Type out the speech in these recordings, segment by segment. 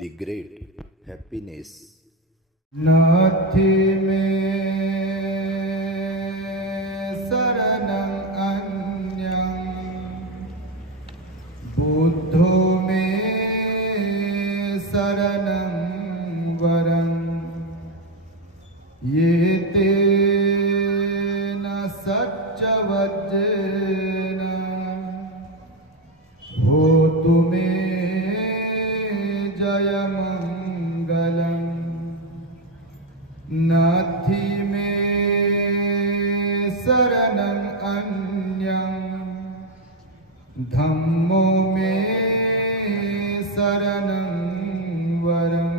the great happiness. नाथी में शरणं अन्यं, बुद्धो में शरणं वरं, ये तेन सच्चवज्रेन होतु मे जयमंगलम्। नाथी में शरणं अन्यं, धम्मो में शरणं वरं,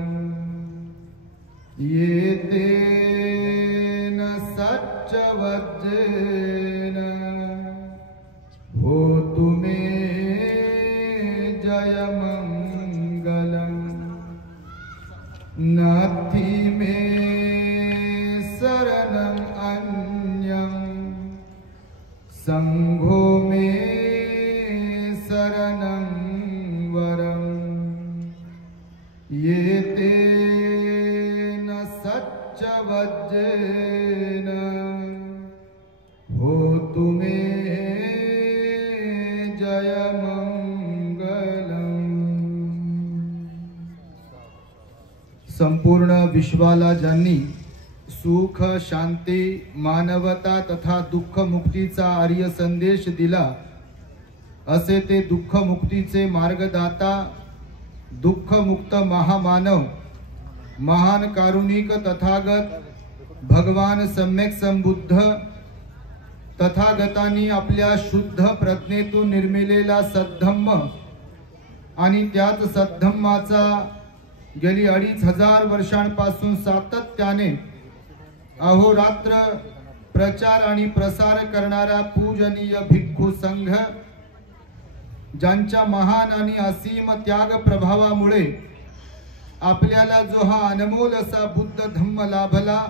ये तेन सच्चवज्रेन होतु मे जयमंगलम्। नाथी में शरणं अन्यं, संघो में शरणं वरं, ये तेन सच्चवज्रेन होतु मे जयमंगलम्। संपूर्ण विश्वाला ज्यांनी सुख, शांती, मानवता तथा दुःख मुक्तीचा आर्य संदेश दिला, असे ते दुःख मुक्तीचे मार्गदाता, दुःख मुक्त महामानव, महान कारुणिक तथागत भगवान सम्यक संबुद्ध तथागतांनी आपल्या शुद्ध प्रज्ञेतून निर्मिलेला सद्धम्म आणि त्याच सद्धम्माचा गेली 2500 वर्षांपासून सातत्याने अहोरात्र प्रचार आणि प्रसार करणारा पूजनीय भिक्खू संघ, ज्यांच्या महान आणि असीम त्याग प्रभावामुळे आपल्याला जो हा अनमोल असा बुद्ध धम्म लाभला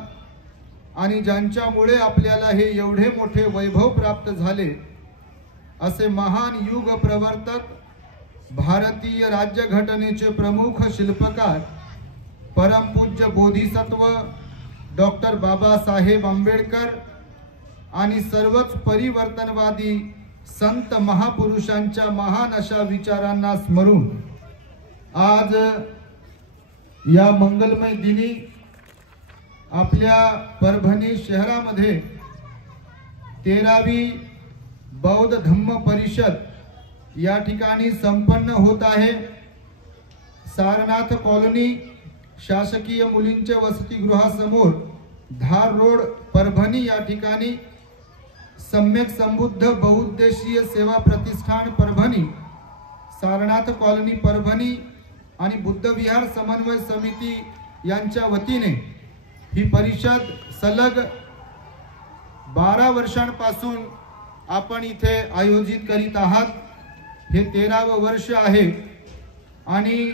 आणि ज्यांच्यामुळे आपल्याला हे एवढे मोठे वैभव प्राप्त झाले, असे महान युग प्रवर्तक, भारतीय राज्यघटनेचे प्रमुख शिल्पकार, परमपूज्य बोधिसत्व डॉक्टर बाबासाहेब आंबेडकर आणि सर्वच परिवर्तनवादी संत महापुरुषांच्या महान अशा विचारांना स्मरून आज या मंगलमय दिनी आपल्या परभणी शहरामध्ये 13वी बौद्ध धम्म परिषद या ठिकाणी संपन्न होत आहे। सारनाथ कॉलनी शासकीय मुलींच्या वसतिगृहासमोर धार रोड परभणी या ठिकाणी सम्यक संबुद्ध बहुउद्देशीय सेवा प्रतिष्ठान परभणी, सारनाथ कॉलनी परभणी आणि बुद्ध विहार समन्वय समिती यांच्या वतीने ही परिषद सलग 12 वर्षांपासून आपण इथे आयोजित करीत आहात। हे 13वे वर्ष आहे आणि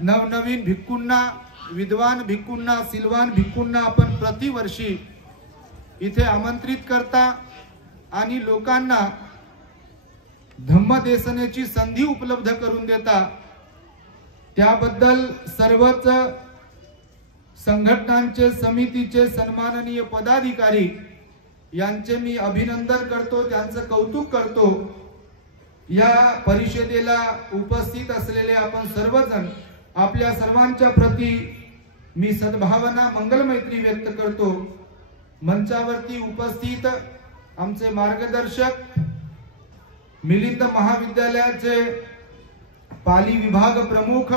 नवनवीन भिक्खूंना, विद्वान भिक्खूंना, सिलवान भिक्खूंना आपण प्रतिवर्षी इथे आमंत्रित करता आणि लोकांना धम्मदेशनेची संधी उपलब्ध करून देता। त्याबद्दल सर्वच संघटनांचे, समितीचे सन्माननीय पदाधिकारी यांचे मी अभिनंदन करतो, त्यांचं कौतुक करतो। या परिषदेला उपस्थित असलेले आपण सर्वजण, आपल्या सर्वांच्या प्रती मी सद्भावना, मंगलमैत्री व्यक्त करतो। मंचावरती उपस्थित आमचे मार्गदर्शक, मिलिंद महाविद्यालयाचे पाली विभाग प्रमुख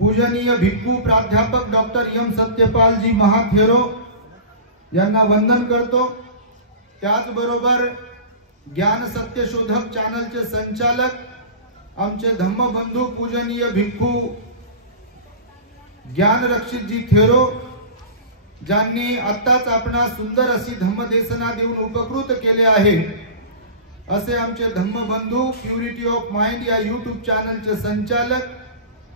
पूजनीय भिक्खू प्राध्यापक डॉक्टर एम सत्यपाल जी महाथेरो यांना वंदन करतो। त्याचबरोबर ज्ञान सत्यशोधक चॅनलचे संचालक आमचे धम्मबंधू पूजनीय भिक्खू ज्ञान रक्षित जी थेरो, ज्यांनी आत्ताच आपणा सुंदर अशी धम्मदेशना देऊन उपकृत केले आहे, असे आमचे धम्मबंधू प्युरिटी ऑफ माइंड या यूट्यूब चॅनलचे संचालक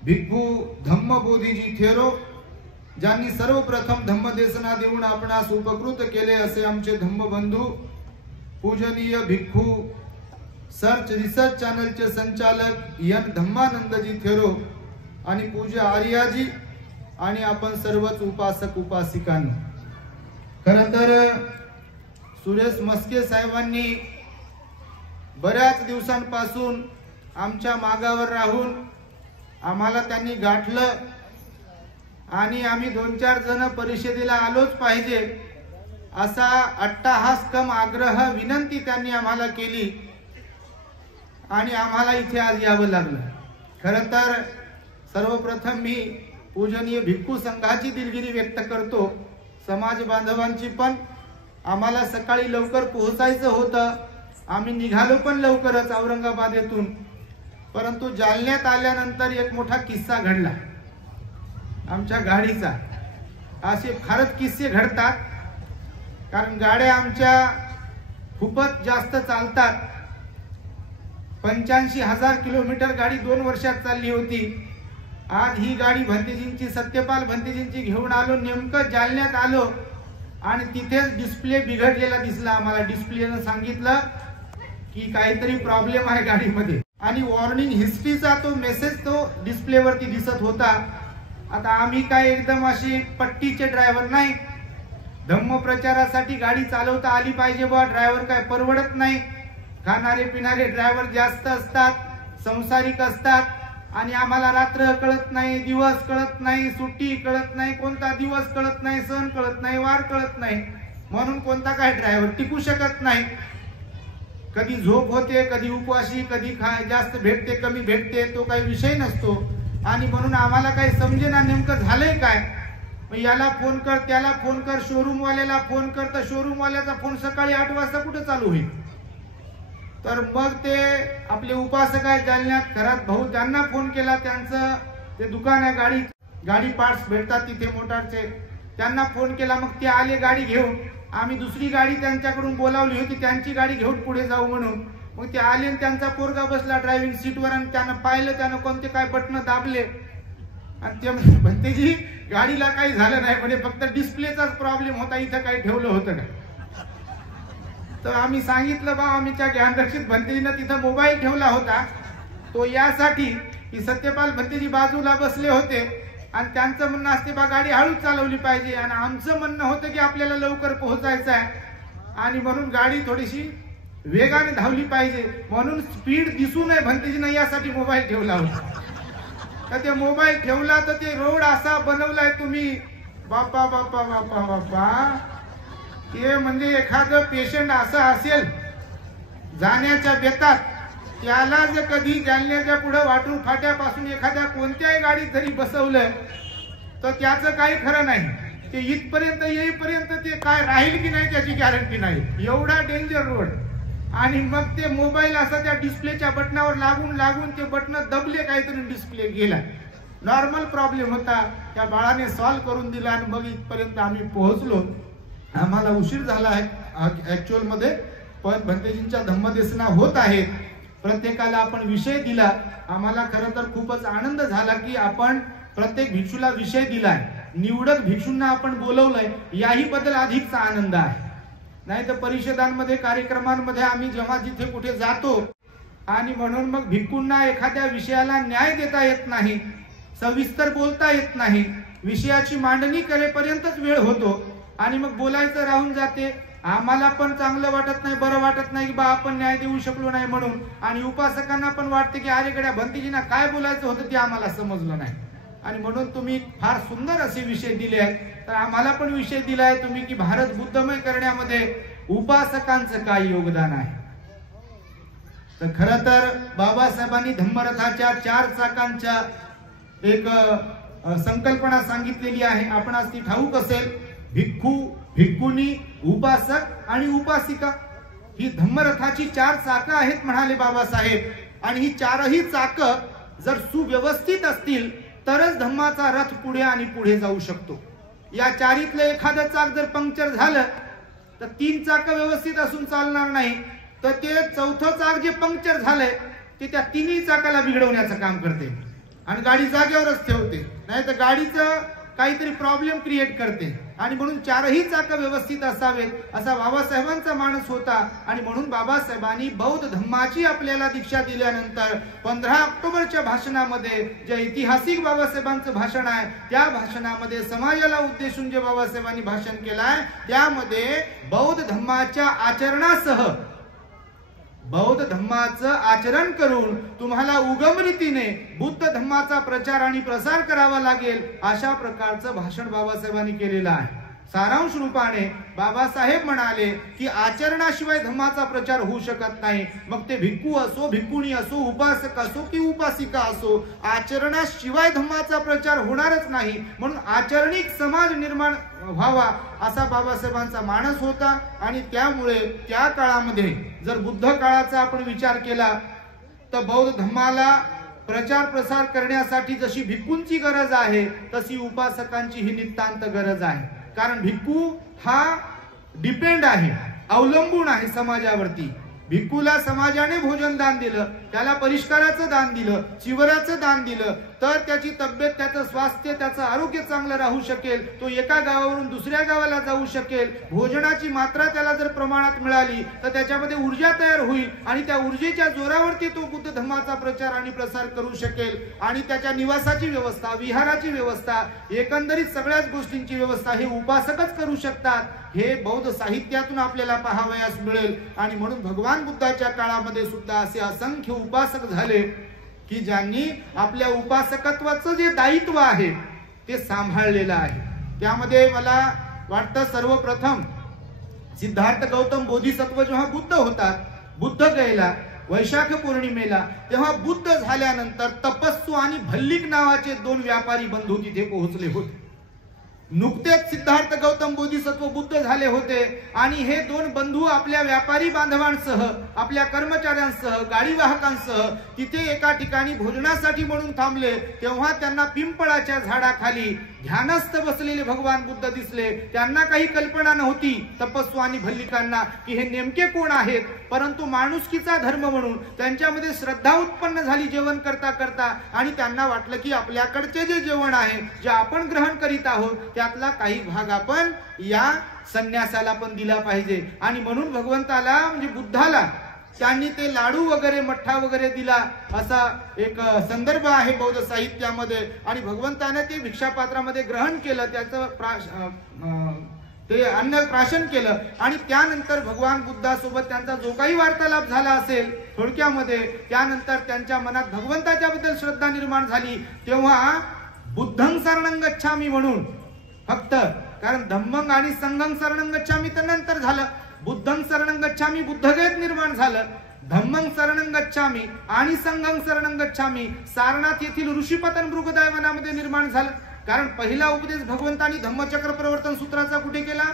भिक्खू धम्मबोधीजी थेरो, ज्यांनी सर्वप्रथम धम्मदेशना देऊन आपणास उपकृत केले, असे आमचे धम्मबंधू पूजनीय भिक्खू सर्च रिसर्च चॅनलचे संचालक एन धम्मानंदजी थेरो आणि पूज्य आर्याजी आणि आपण सर्वच उपासक उपासिकांनी, खरं तर सुरेश मस्के साहेबांनी बऱ्याच दिवसांपासून आमच्या मागावर राहून आम्हाला त्यांनी गाठलं आणि आम्ही 2-4 जण परिषदेला आलोच पाहिजे असा अट्टहास कम आग्रह विनंती त्यांनी आम्हाला केली आणि आम्हाला इथे आज यावं लागलं। खरं तर सर्वप्रथम मी पूजनीय भिक्खू संघाची दिलगिरी व्यक्त करतो, समाज बांधवांची पण। आम्हाला सकाळी लवकर पोहोचायचं होतं, आम्ही निघालो पण लवकरच औरंगाबाद येथून, परंतु जालन्यात आल्यानंतर एक मोठा किस्सा घडला आमच्या गाडीचा। असे फारच किस्से घडतात, कारण गाड्या आमच्या खूपच जास्त चालतात। 85,000 किलोमीटर गाडी 2 वर्षात चालली होती। आज ही गाडी भंतेजींची, सत्यपाल भंतेजींची घेऊन आलो, नेमकं जालन्यात आलो आणि तिथेच डिस्प्ले बिघडलेला दिसला आम्हाला। डिस्प्लेनं सांगितलं की काहीतरी प्रॉब्लेम आहे गाडीमध्ये आणि वॉर्निंग हिस्ट्रीचा तो मेसेज तो डिस्प्लेवरती दिसत होता। आता आम्ही काय एकदम अशी पट्टीचे ड्रायव्हर नाही, धम्म प्रचारासाठी गाडी चालवता आली पाहिजे बा, ड्रायव्हर काय परवडत नाही। खाणारे पिणारे ड्रायव्हर जास्त असतात, संसारिक असतात आणि आम्हाला रात्र कळत नाही, दिवस कळत नाही, सुट्टी कळत नाही, कोणता दिवस कळत नाही, सण कळत नाही, वार कळत नाही, म्हणून कोणता काय ड्रायव्हर टिकू शकत नाही। कधी झोप होते, कधी उपवाशी, कधी जास्त भेटते, कमी भेटते, तो काही विषय नसतो आणि म्हणून आम्हाला काही समजेना नेमकं झालंय काय। याला फोन कर, त्याला फोन कर, शोरूम वाल्याला फोन कर, तर शोरूम वाल्याचा फोन सकाळी 8 वाजता कुठे चालू होईल। तर मग ते आपले उपासक आहे जालन्यात, घरात भाऊ, त्यांना फोन केला, त्यांचं ते दुकान आहे, गाडी पार्ट्स भेटतात तिथे मोटारचे, त्यांना फोन केला। मग ते आले गाडी घेऊन, आम्ही दुसरी गाडी त्यांच्याकडून बोलावली होती, त्यांची गाडी घेऊन पुढे जाऊ म्हणून। मग ते आले आणि त्यांचा पोरगा बसला ड्रायव्हिंग सीटवर आणि त्यानं पाहिलं, त्यानं कोणते काय बटन दाबले आणि ते म्हणते जी गाडीला काही झालं नाही, म्हणजे फक्त डिस्प्लेचाच प्रॉब्लेम होता, इथं काही ठेवलं होतं का। तर आम्ही सांगितलं बा, आम्हीच्या ज्ञानरक्षित भंतेजीनं तिथं मोबाईल ठेवला होता, तो यासाठी की सत्यपाल भंतेजी बाजूला बसले होते आणि त्यांचं म्हणणं असते बा गाडी हळूच चालवली पाहिजे आणि आमचं म्हणणं होतं की आपल्याला लवकर पोहोचायचं आहे आणि म्हणून गाडी थोडीशी वेगाने धावली पाहिजे, म्हणून स्पीड दिसू नये भंतेजीनं यासाठी मोबाईल ठेवला होता। तर ते मोबाईल ठेवला तर ते रोड असा बनवलाय तुम्ही, बापा बापा बापा बापा, ते म्हणजे एखादं पेशंट असं असेल जाण्याच्या बेतात, त्याला जर कधी जालन्याच्या पुढे वाटून फाट्यापासून एखाद्या कोणत्याही गाडीत जरी बसवलं तर त्याचं काही खरं नाही, ते इथपर्यंत येईपर्यंत ते काय राहील की नाही त्याची गॅरंटी नाही, एवढा डेंजर रोड। आणि मग ते मोबाईल असं त्या डिस्प्लेच्या बटनावर लागून लागून ते बटन दबले, काहीतरी डिस्प्ले गेला। नॉर्मल प्रॉब्लेम होता, त्या बाळाने सॉल्व्ह करून दिला आणि मग इथपर्यंत आम्ही पोहोचलो। आम्हाला उशीर झाला आहे ऍक्च्युअल मध्ये, पण भंतेजींच्या धम्मदेसना होत आहेत, प्रत्येकाला आपण विषय दिला। आम्हाला खरं तर खूपच आनंद झाला की आपण प्रत्येक भिक्षूला विषय दिलाय, निवडक भिक्षूंना आपण बोलवलंय, याही बद्दल अधिकचा आनंद आहे। नाही तर परिषदांमध्ये, कार्यक्रमांमध्ये आम्ही जेव्हा जिथे कुठे जातो आणि म्हणून मग भिक्खूंना एखाद्या विषयाला न्याय देता येत नाही, सविस्तर बोलता येत नाही, विषयाची मांडणी करेपर्यंतच वेळ होतो आणि मग बोलायचं राहून जाते। आम्हाला पण चांगलं वाटत नाही, बरं वाटत नाही की बा आपण न्याय देऊ शकलो नाही म्हणून, आणि उपासकांना पण वाटते की अरे गड्या भंतेजींना काय बोलायचं होतं ते आम्हाला समजलं नाही, आणि म्हणून तुम्ही फार सुंदर असे विषय दिले आहेत। तर आम्हाला पण विषय दिलाय तुम्ही की भारत बुद्धमय करण्यामध्ये उपासकांचं काय योगदान आहे। तर खरं तर बाबासाहेबांनी धम्मरथाच्या 4 चाकांच्या एक संकल्पना सांगितलेली आहे, आपण आज ती ठाऊक असेल। भिक्खू, भिक्खुनी, उपासक आणि उपासिका ही धम्मरथाची 4 चाकं आहेत म्हणाले बाबासाहेब, आणि ही 4ही चाकं जर सुव्यवस्थित असतील तरच धम्माचा रथ पुढे आणि पुढे जाऊ शकतो। या 4हीतलं एखादं चाक जर पंक्चर झालं तर 3 चाकं व्यवस्थित असून चालणार नाही, तर ते 4थं चाक जे पंक्चर झालंय ते त्या 3ही चाकाला बिघडवण्याचं काम करते आणि गाडी जागेवरच ठेवते, नाही तर गाडीचं काहीतरी प्रॉब्लेम क्रिएट करते। आणि म्हणून चारही चाक व्यवस्थित असावेत असा बाबासाहेबांचा मानस होता। आणि म्हणून बाबासाहेबांनी बौद्ध धम्माची आपल्याला दीक्षा दिल्यानंतर 15 ऑक्टोबरच्या भाषणामध्ये जे ऐतिहासिक बाबासाहेबांचं भाषण आहे त्या भाषणामध्ये समाजाला उद्देशून जे बाबासाहेबांनी भाषण केलंय त्यामध्ये बौद्ध धम्माच्या आचरणासह बौद्ध धम्माचं आचरण करून तुम्हाला उगम रीतीने बुद्ध धम्माचा प्रचार आणि प्रसार करावा लागेल अशा प्रकारचं भाषण बाबासाहेबांनी केलेलं आहे। सारांश रूपाने बाबासाहेब म्हणाले की आचरणाशिवाय धम्माचा प्रचार होऊ शकत नाही। मग ते भिक्खू असो, भिक्खुणी असो, उपासक असो की उपासिका असो, आचरणाशिवाय धम्माचा प्रचार होणारच नाही। म्हणून आचरणिक समाज निर्माण व्हावा असा बाबासाहेबांचा मानस होता। आणि त्यामुळे त्या काळामध्ये जर बुद्ध काळाचा आपण विचार केला तर बौद्ध धम्माला प्रचार प्रसार करण्यासाठी जशी भिक्खूंची गरज आहे तशी उपासकांची ही नितांत गरज आहे। कारण भिक्खू हा डिपेंड आहे, अवलंबून आहे समाजावरती। भिक्खूला समाजाने भोजन दान दिलं, त्याला परिष्काराचं दान दिलं, चिवराचं दान दिलं तर त्याची तब्येत, त्याचं स्वास्थ्य, त्याचं आरोग्य चांगलं राहू शकेल। तो एका गावावरून दुसऱ्या गावाला जाऊ शकेल। भोजनाची मात्रा त्याला जर प्रमाणात मिळाली तर त्याच्यामध्ये ऊर्जा तयार होईल आणि त्या ऊर्जेच्या जोरावरती तो बुद्ध धम्माचा प्रचार आणि प्रसार करू शकेल। आणि त्याच्या निवासाची व्यवस्था, विहाराची व्यवस्था, एकंदरीत सगळ्याच गोष्टींची व्यवस्था हे उपासकच करू शकतात। हे बौद्ध साहित्यातून आपल्याला पाहावयास मिळेल। आणि म्हणून भगवान बुद्धाच्या काळामध्ये सुद्धा असे असंख्य उपासक झाले की ज्यांनी आपल्या उपासकत्वाचं जे दायित्व आहे ते सांभाळलेलं आहे। त्यामध्ये मला वाटतं सर्वप्रथम सिद्धार्थ गौतम बोधिसत्व जेव्हा बुद्ध होतात, बुद्ध गयला वैशाख पौर्णिमेला, तेव्हा बुद्ध झाल्यानंतर तपस्सू आणि भल्लिक नावाचे 2 व्यापारी बंधू तिथे पोहोचले होते। नुकतेच सिद्धार्थ गौतम बोधिसत्व बुद्ध झाले होते आणि हे 2 बंधू आपल्या व्यापारी बांधवांसह, आपल्या कर्मचाऱ्यांसह, गाडी वाहकांसह तिथे एका ठिकाणी भोजनासाठी म्हणून थांबले। तेव्हा त्यांना पिंपळाच्या झाडाखाली ध्यानस्थ बसलेले भगवान बुद्ध दिसले। त्यांना काही कल्पना नव्हती तपस्वी आणि भल्लिकांना की हे नेमके कोण आहेत, परंतु माणुसकीचा धर्म म्हणून त्यांच्यामध्ये श्रद्धा उत्पन्न झाली जेवण करता करता। आणि त्यांना वाटलं की आपल्याकडचे जे जेवण आहे, जे आपण ग्रहण करीत आहोत त्यातला काही भाग आपण या संन्यासाला पण दिला पाहिजे। आणि म्हणून भगवंताला म्हणजे बुद्धाला त्यांनी ते लाडू वगैरे, मठ्ठा वगैरे दिला असा एक संदर्भ आहे बौद्ध साहित्यामध्ये। आणि भगवंताने ते भिक्षापात्रामध्ये ग्रहण केलं, त्याचं ते अन्न प्राशन केलं। आणि त्यानंतर भगवान बुद्धासोबत त्यांचा जो काही वार्तालाप झाला असेल थोडक्यामध्ये, त्यानंतर त्यांच्या मनात भगवंताच्या बद्दल श्रद्धा निर्माण झाली। तेव्हा बुद्धं शरणं गच्छामि म्हणून फक्त, कारण धम्मं आणि संघं शरणं गच्छामि तर नंतर झालं, बुद्धं शरणं गच्छामि बुद्धगयत निर्माण झालं, धम्मं शरणं गच्छामि आणि संघं शरणं गच्छामि सारनाथ येथील ऋषीपतन मृगदाय वनामध्ये निर्माण झालं। कारण पहिला उपदेश भगवंतांनी धम्मचक्र प्रवर्तन सूत्राचा कुठे केला?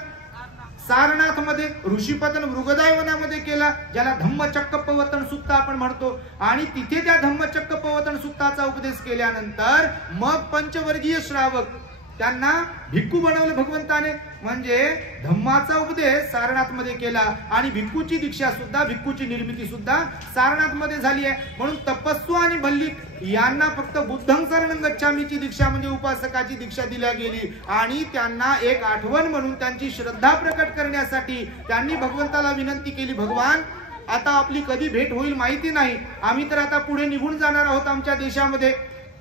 सारनाथ मध्ये, ऋषीपतन मृगदाय वनामध्ये केला, ज्याला धम्मचक्कपवतन सुत्त आपण म्हणतो। आणि तिथे त्या धम्मचक्कपवतन सुत्ताचा उपदेश केल्यानंतर मग पंचवर्गीय श्रावक त्यांना भिक्खू बनवलं भगवंताने। म्हणजे धम्माचा उपदेश सारनाथ मध्ये केला आणि भिक्खूची दीक्षा सुद्धा, भिक्खूची निर्मिती सुद्धा सारनाथ मध्ये झाली आहे। म्हणून तपस्सू आणि भल्लिक यांना फक्त बुद्धं शरणं गच्छामीची दीक्षा म्हणजे उपासकाची दीक्षा दिल्या गेली। आणि त्यांना एक आठवण म्हणून त्यांची श्रद्धा प्रकट करण्यासाठी त्यांनी भगवंताला विनंती केली, भगवान आता आपली कधी भेट होईल माहिती नाही, आम्ही तर आता पुढे निघून जाणार आहोत, आमच्या देशामध्ये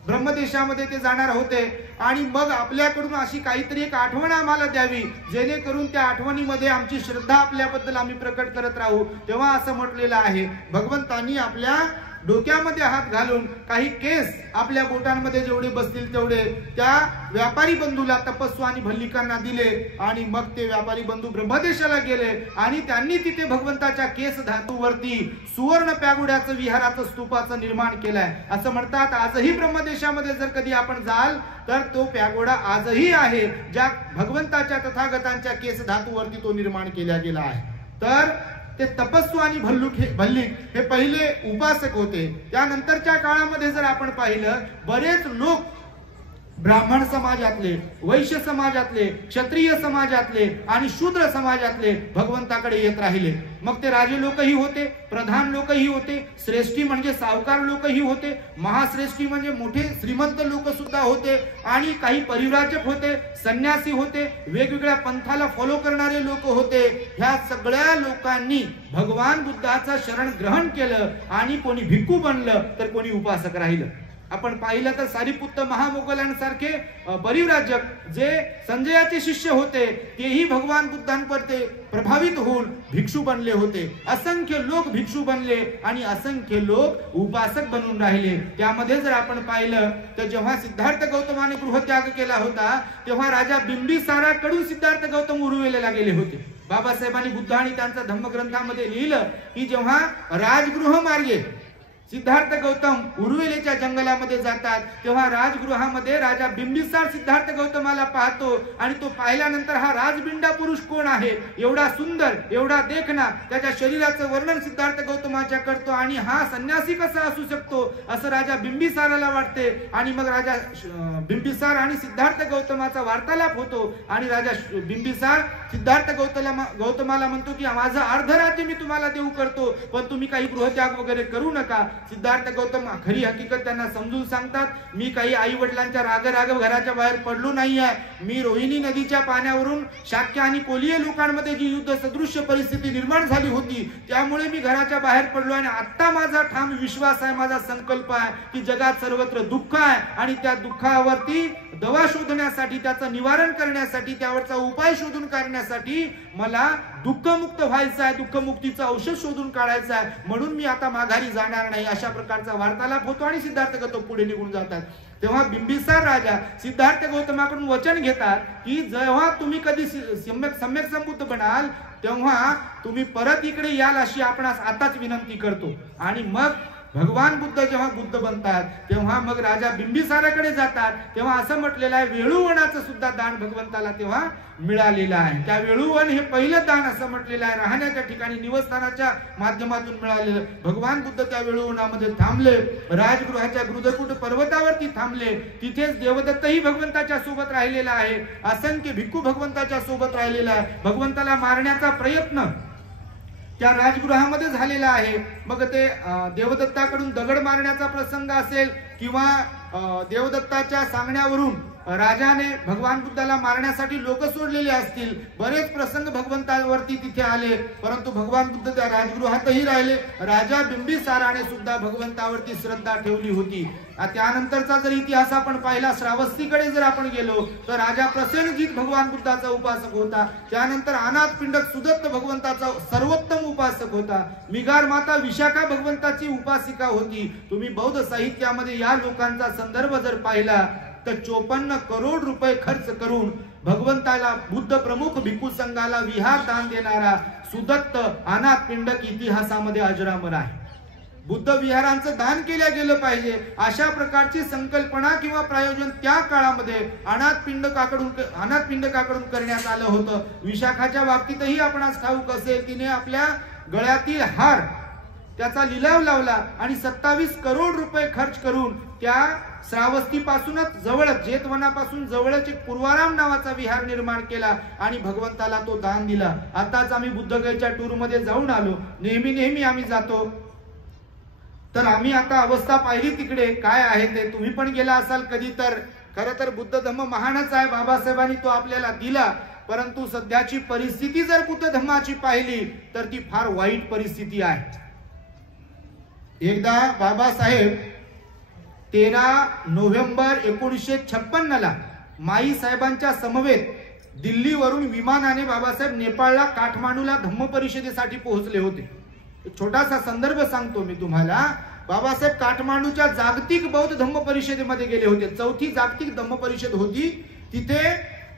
ब्रह्मदेशामध्ये ते जाणार होते। आणि मग आपल्याकडून अशी काहीतरी एक आठवण आम्हाला द्यावी जेणेकरून त्या आठवणीमध्ये आमची श्रद्धा आपल्याबद्दल आम्ही प्रकट करत राहू। तेव्हा असं म्हटलेलं आहे, भगवंतांनी आपल्या डोक्यामध्ये हात घालून काही केस आपल्या बोटांमध्ये जेवढे बसतील तेवढे त्या व्यापारी बंधूला, तपस्वी आणि भल्लिकांना दिले। आणि मग ते व्यापारी बंधू ब्रह्मदेशाला गेले आणि त्यांनी तिथे भगवंताच्या केस धातूवरती सुवर्ण प्यागुड्याचं, विहाराचं, स्तूपाचं निर्माण केलंय। असं म्हणतात आजही ब्रह्मदेशामध्ये जर कधी आपण जाल तर तो प्यागोडा आजही आहे, ज्या भगवंताच्या तथागतांच्या केस धातूवरती तो निर्माण केला गेला आहे। तर ते तपस्वी आणि भल्लिक हे पहिले उपासक होते। त्यानंतरच्या काळामध्ये जर आपण पाहिलं, बरेच लोक ब्राह्मण समाजातले, वैश्य समाजातले, क्षत्रिय समाजातले आणि शूद्र समाजातले भगवंताकडे येत राहिले. मग ते राजे लोकही होते, प्रधान लोकही होते, श्रेष्ठी म्हणजे सावकार लोकही होते, महाश्रेष्ठी म्हणजे मोठे श्रीमंत लोक सुद्धा होते आणि काही परिव्राजक होते, संन्यासी होते, वेगवेगळ्या पंथाला फॉलो करणारे लोक होते. ह्या सगळ्या लोकांनी भगवान बुद्धाचं शरण ग्रहण केलं आणि कोणी भिक्खू बनलं तर कोणी उपासक राहिलं. आपण पाहिलं तर सारीपुत्त महामोगलांसारखे परिव्राजक जे संजयाचे शिष्य होते तेही भगवान बुद्धांवरती प्रभावित होऊन भिक्षू बनले होते. असंख्य लोक भिक्षू बनले आणि असंख्य लोक उपासक बनून राहिले. त्यामध्ये जर आपण पाहिलं तर जेव्हा सिद्धार्थ गौतमाने गृहत्याग केला होता तेव्हा राजा बिंबिसाराकडून सिद्धार्थ गौतम उरुवेलेला गेले होते. बाबासाहेबांनी बुद्ध आणि त्यांच्या धम्मग्रंथामध्ये लिहिलं की जेव्हा राजगृह मार्गे सिद्धार्थ गौतम उरुवेलेच्या जंगलामध्ये जातात तेव्हा राजगृहामध्ये राजा बिंबिसार सिद्धार्थ गौतमाला पाहतो आणि तो पाहिल्यानंतर हा राजबिंडा पुरुष कोण आहे, एवढा सुंदर, एवढा देखणा, त्याच्या शरीराचं वर्णन सिद्धार्थ गौतमाच्या करतो आणि हा संन्यासी कसा असू शकतो असं राजा बिंबिसाराला वाटते. आणि मग राजा बिंबिसार आणि सिद्धार्थ गौतमाचा वार्तालाप होतो आणि राजा बिंबिसार सिद्धार्थ गौतमाला म्हणतो की माझं अर्ध राज्य मी तुम्हाला देऊ करतो पण तुम्ही काही गृहत्याग वगैरे करू नका. सिद्धार्थ गौतम खरी हकीकत त्यांना समजून सांगतात, मी काही आई वडिलांच्या राग घराच्या बाहेर पडलो नाही आहे. मी रोहिणी नदीच्या पाण्यावरून शाक्य आणि कोलीय लोकांमध्ये जी युद्ध सदृश्य परिस्थिती निर्माण झाली होती त्यामुळे मी घराच्या बाहेर पडलो आणि आता माझा ठाम विश्वास आहे, माझा संकल्प आहे की जगात सर्वत्र दुःख आहे आणि त्या दुःखावरती दवा शोधण्यासाठी, त्याचं निवारण करण्यासाठी, त्यावरचा उपाय शोधून काढण्यासाठी मला दुःखमुक्त व्हायचं आहे, दुःखमुक्तीचं औषध शोधून काढायचं आहे, म्हणून मी आता माघारी जाणार नाही. अशा प्रकारचा वार्तालाप होतो आणि सिद्धार्थ गौतम पुढे निघून जातात. तेव्हा बिंबिसार राजा सिद्धार्थ गौतमाकडून वचन घेतात की जेव्हा तुम्ही कधी सम्यक संबुद्ध बनाल तेव्हा तुम्ही परत इकडे याल अशी आपणास आताच विनंती करतो. आणि मग भगवान बुद्ध जेव्हा बुद्ध बनतात तेव्हा मग राजा बिंबिसाराकडे जातात तेव्हा असं म्हटलेलं आहे वेळूवनाचं सुद्धा दान भगवंताला तेव्हा मिळालेलं आहे. त्या वेळूवन हे पहिलं दान असं म्हटलेलं आहे, राहण्याच्या ठिकाणी निवासस्थानाच्या माध्यमातून मिळालेलं. भगवान बुद्ध त्या वेळूवनामध्ये थांबले, राजगृहाच्या गृधकूट पर्वतावरती थांबले. तिथेच देवदत्तही भगवंताच्या सोबत राहिलेला आहे, असंख्य भिक्खू भगवंताच्या सोबत राहिलेला आहे. भगवंताला मारण्याचा प्रयत्न त्या राजगृहामध्ये झालेला आहे. मग ते देवदत्ताकडून दगड मारण्याचा प्रसंग असेल किंवा देवदत्ताच्या सांगण्यावरून राजाने भगवान बुद्धाला मारण्यासाठी लोक सोडलेले असतील, बरेच प्रसंग भगवंतावरती तिथे आले, परंतु भगवान बुद्ध त्या राजगृहातही राहिले. राजा बिंबिसाराने सुद्धा भगवंतावरती श्रद्धा ठेवली होती. त्यानंतरचा जर इतिहास आपण पाहिला, श्रावस्तीकडे जर आपण गेलो तर राजा प्रसेनजीत भगवान बुद्धाचा उपासक होता. त्यानंतर अनाथ पिंडक सुदत्त भगवंताचा सर्वोत्तम उपासक होता. मिगार माता विशाखा भगवंताची उपासिका होती. तुम्ही बौद्ध साहित्यामध्ये या लोकांचा संदर्भ जर पाहिला तर 54 करोड रुपये खर्च करून भगवंताला बुद्ध प्रमुख भिक्खू संघाला विहार दान देणारा सुदत्त अनाथ पिंडक इतिहासामध्ये अजरामर आहे. बुद्ध विहारांचं दान केलं गेलं पाहिजे अशा प्रकारची संकल्पना किंवा प्रयोजन त्या काळामध्ये अनाथ पिंडकाकडून करण्यात आलं होतं. विशाखाच्या बाबतीतही आपणास ठाऊक असेल, तिने आपल्या गळ्यातील हार त्याचा लिलाव लावला आणि 27 करोड रुपये खर्च करून त्या श्रावस्तीपासूनच जवळच जेतवनापासून जवळच एक पूर्वाराम नावाचा विहार निर्माण केला आणि भगवंताला तो दान दिला. आताच आम्ही बुद्धगयेच्या टूर मध्ये जाऊन आलो, नेहमी आम्ही जातो, तर आम्ही आता अवस्था पाहिली तिकडे काय आहे ते. तुम्ही पण गेला असाल कधी तर. खरं तर बुद्ध धम्म महानच आहे, बाबासाहेबांनी तो आपल्याला दिला, परंतु सध्याची परिस्थिती जर बुद्ध धम्माची पाहिली तर ती फार वाईट परिस्थिती आहे. एकदा बाबासाहेब 13 नोव्हेंबर 1956 ला माई साहेबांच्या समवेत दिल्लीवरून विमानाने बाबासाहेब नेपाळला काठमांडूला धम्म परिषदेसाठी पोहोचले होते. एक छोटासा संदर्भ सांगतो मी तुम्हाला. बाबासाहेब काठमांडूच्या जागतिक बौद्ध धम्म परिषदेमध्ये गेले होते. 4थी जागतिक धम्म परिषद होती. तिथे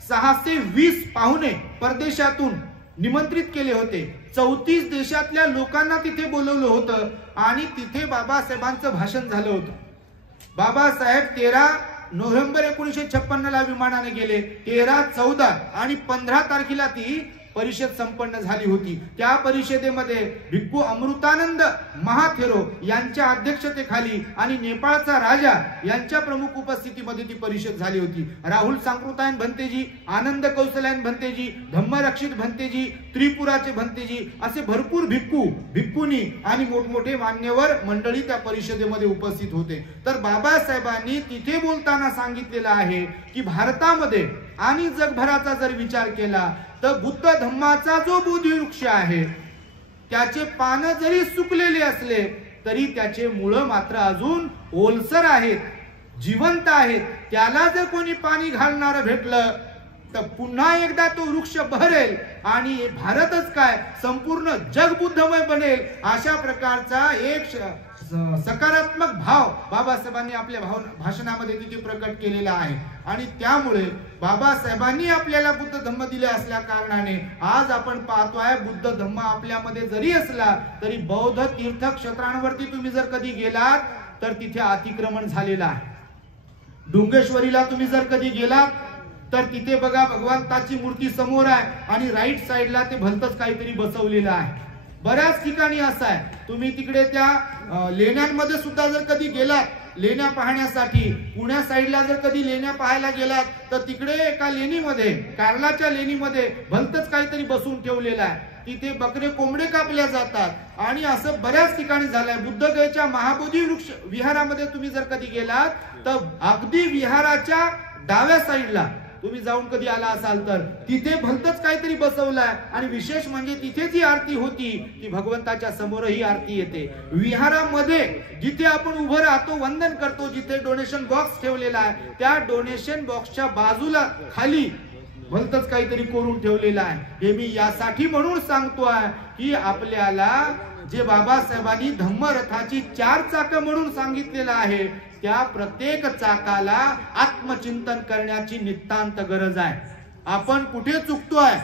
620 पाहुणे परदेशातून निमंत्रित केले होते. 34 देशातल्या लोकांना तिथे बोलवलं होतं आणि तिथे बाबासाहेबांचं भाषण झालं होतं. बाबासाहेब 13 नोव्हेंबर 1956 ला विमानाने गेले. 13, 14 आणि 15 तारखेला ती परिषद संपन्न झाली होती। त्या परिषदेमध्ये भिक्खू अमृतानंद महाथेरो यांच्या अध्यक्षतेखाली आणि नेपाळचा राजा यांच्या प्रमुख उपस्थितीमध्ये ती परिषद झाली होती। राहुल सांकृतायन भंतेजी, आनंद कौशल्यान भंतेजी, धम्मरक्षित भंतेजी, त्रिपुराचे भंतेजी असे भरपूर भिक्खुनी आणि मोठमोठे मान्यवर मंडळी त्या परिषदेमध्ये उपस्थित होते। तर बाबासाहेबांनी तिथे बोलताना सांगितलेलं आहे की भारतामध्ये आणि जगभराचा जर विचार केला तर बुद्ध धम्माचा जो बोधिवृक्ष आहे त्याचे पान जरी सुकलेले असले तरी त्याचे मूळ मात्र अजून ओलसर आहेत, जिवंत आहेत। त्याला जर कोणी पाणी घालणार भेटलं तर पुन्हा एकदा तो वृक्ष बहरेल आणि भारतच काय संपूर्ण जग बुद्धमय बनेल। अशा प्रकारचा एक सकारात्मक भाव बाबासाहेबांनी आपल्या भाषणामध्ये तिथे प्रकट केलेला आहे। आणि त्यामुळे बाबासाहेबांनी आपल्याला बुद्ध धम्म दिले असल्या कारणाने आज आपण पाहतोय बुद्ध धम्म आपल्यामध्ये जरी असला तरी बौद्ध तीर्थक्षेत्रांवरती तुम्ही जर कधी गेलात तर तिथे अतिक्रमण झालेलं आहे। डुंगेश्वरीला तुम्ही जर कधी गेलात तर तिथे बघा भगवंताची मूर्ती समोर आहे आणि राईट साइडला ते भलतच काहीतरी बसवलेलं आहे। बऱ्याच ठिकाणी असं आहे। तुम्ही तिकडे त्या लेण्यांमध्ये सुद्धा जर कधी गेलात लेण्या पाहण्यासाठी, पुण्या साईडला जर कधी लेण्या पाहायला गेलात तर तिकडे एका लेणीमध्ये, कार्लाच्या लेणीमध्ये भलतच काहीतरी बसून ठेवलेलं आहे। तिथे बकरे कोंबडे कापल्या जातात आणि असं बऱ्याच ठिकाणी झालंय। बुद्धगयेच्या महाबोधी वृक्ष विहारामध्ये तुम्ही जर कधी गेलात तर अगदी विहाराच्या डाव्या साईडला तुम्ही जाऊन कधी आला असाल तर तिथे भलतच काहीतरी बसवलाय आणि विशेष म्हणजे तिथे जी आरती होती ती भगवंताच्या समोर ही आरती येते। विहारामध्ये जिथे आपण उभं राहतो, वंदन करतो, जिथे डोनेशन बॉक्स ठेवलेला आहे त्या डोनेशन बॉक्सच्या बाजूला खाली भलतच काहीतरी करून ठेवलेलं आहे। हे मी यासाठी म्हणून सांगतोय की आपल्याला जे बाबासाहेबांनी धम्मरथाची 4 चाकं म्हणून सांगितलेलं आहे त्या प्रत्येक चाकाला आत्मचिंतन करण्याची नितांत गरज आहे। आपण कुठे चुकतोय,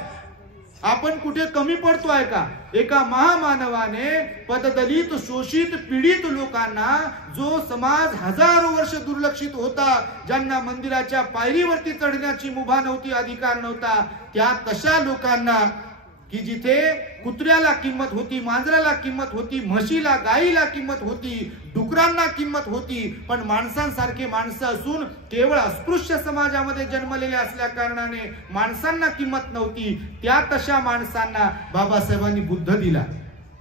आपण कुठे कमी पडतोय का? एका महामानवाने पददलित, शोषित, पीडित लोकांना जो समाज हजारो वर्ष दुर्लक्षित होता, ज्यांना मंदिराच्या पायरीवरती चढण्याची मुभा नव्हती, अधिकार नव्हता, त्या तशा लोकांना की जिथे कुत्र्याला किंमत होती, मांजराला किंमत होती, म्हशीला, गाईला किंमत होती, डुकरांना किंमत होती, पण माणसांसारखे माणसं असून केवळ अस्पृश्य समाजामध्ये जन्मलेले असल्या कारणाने माणसांना किंमत नव्हती, त्या तशा माणसांना बाबासाहेबांनी बुद्ध दिला।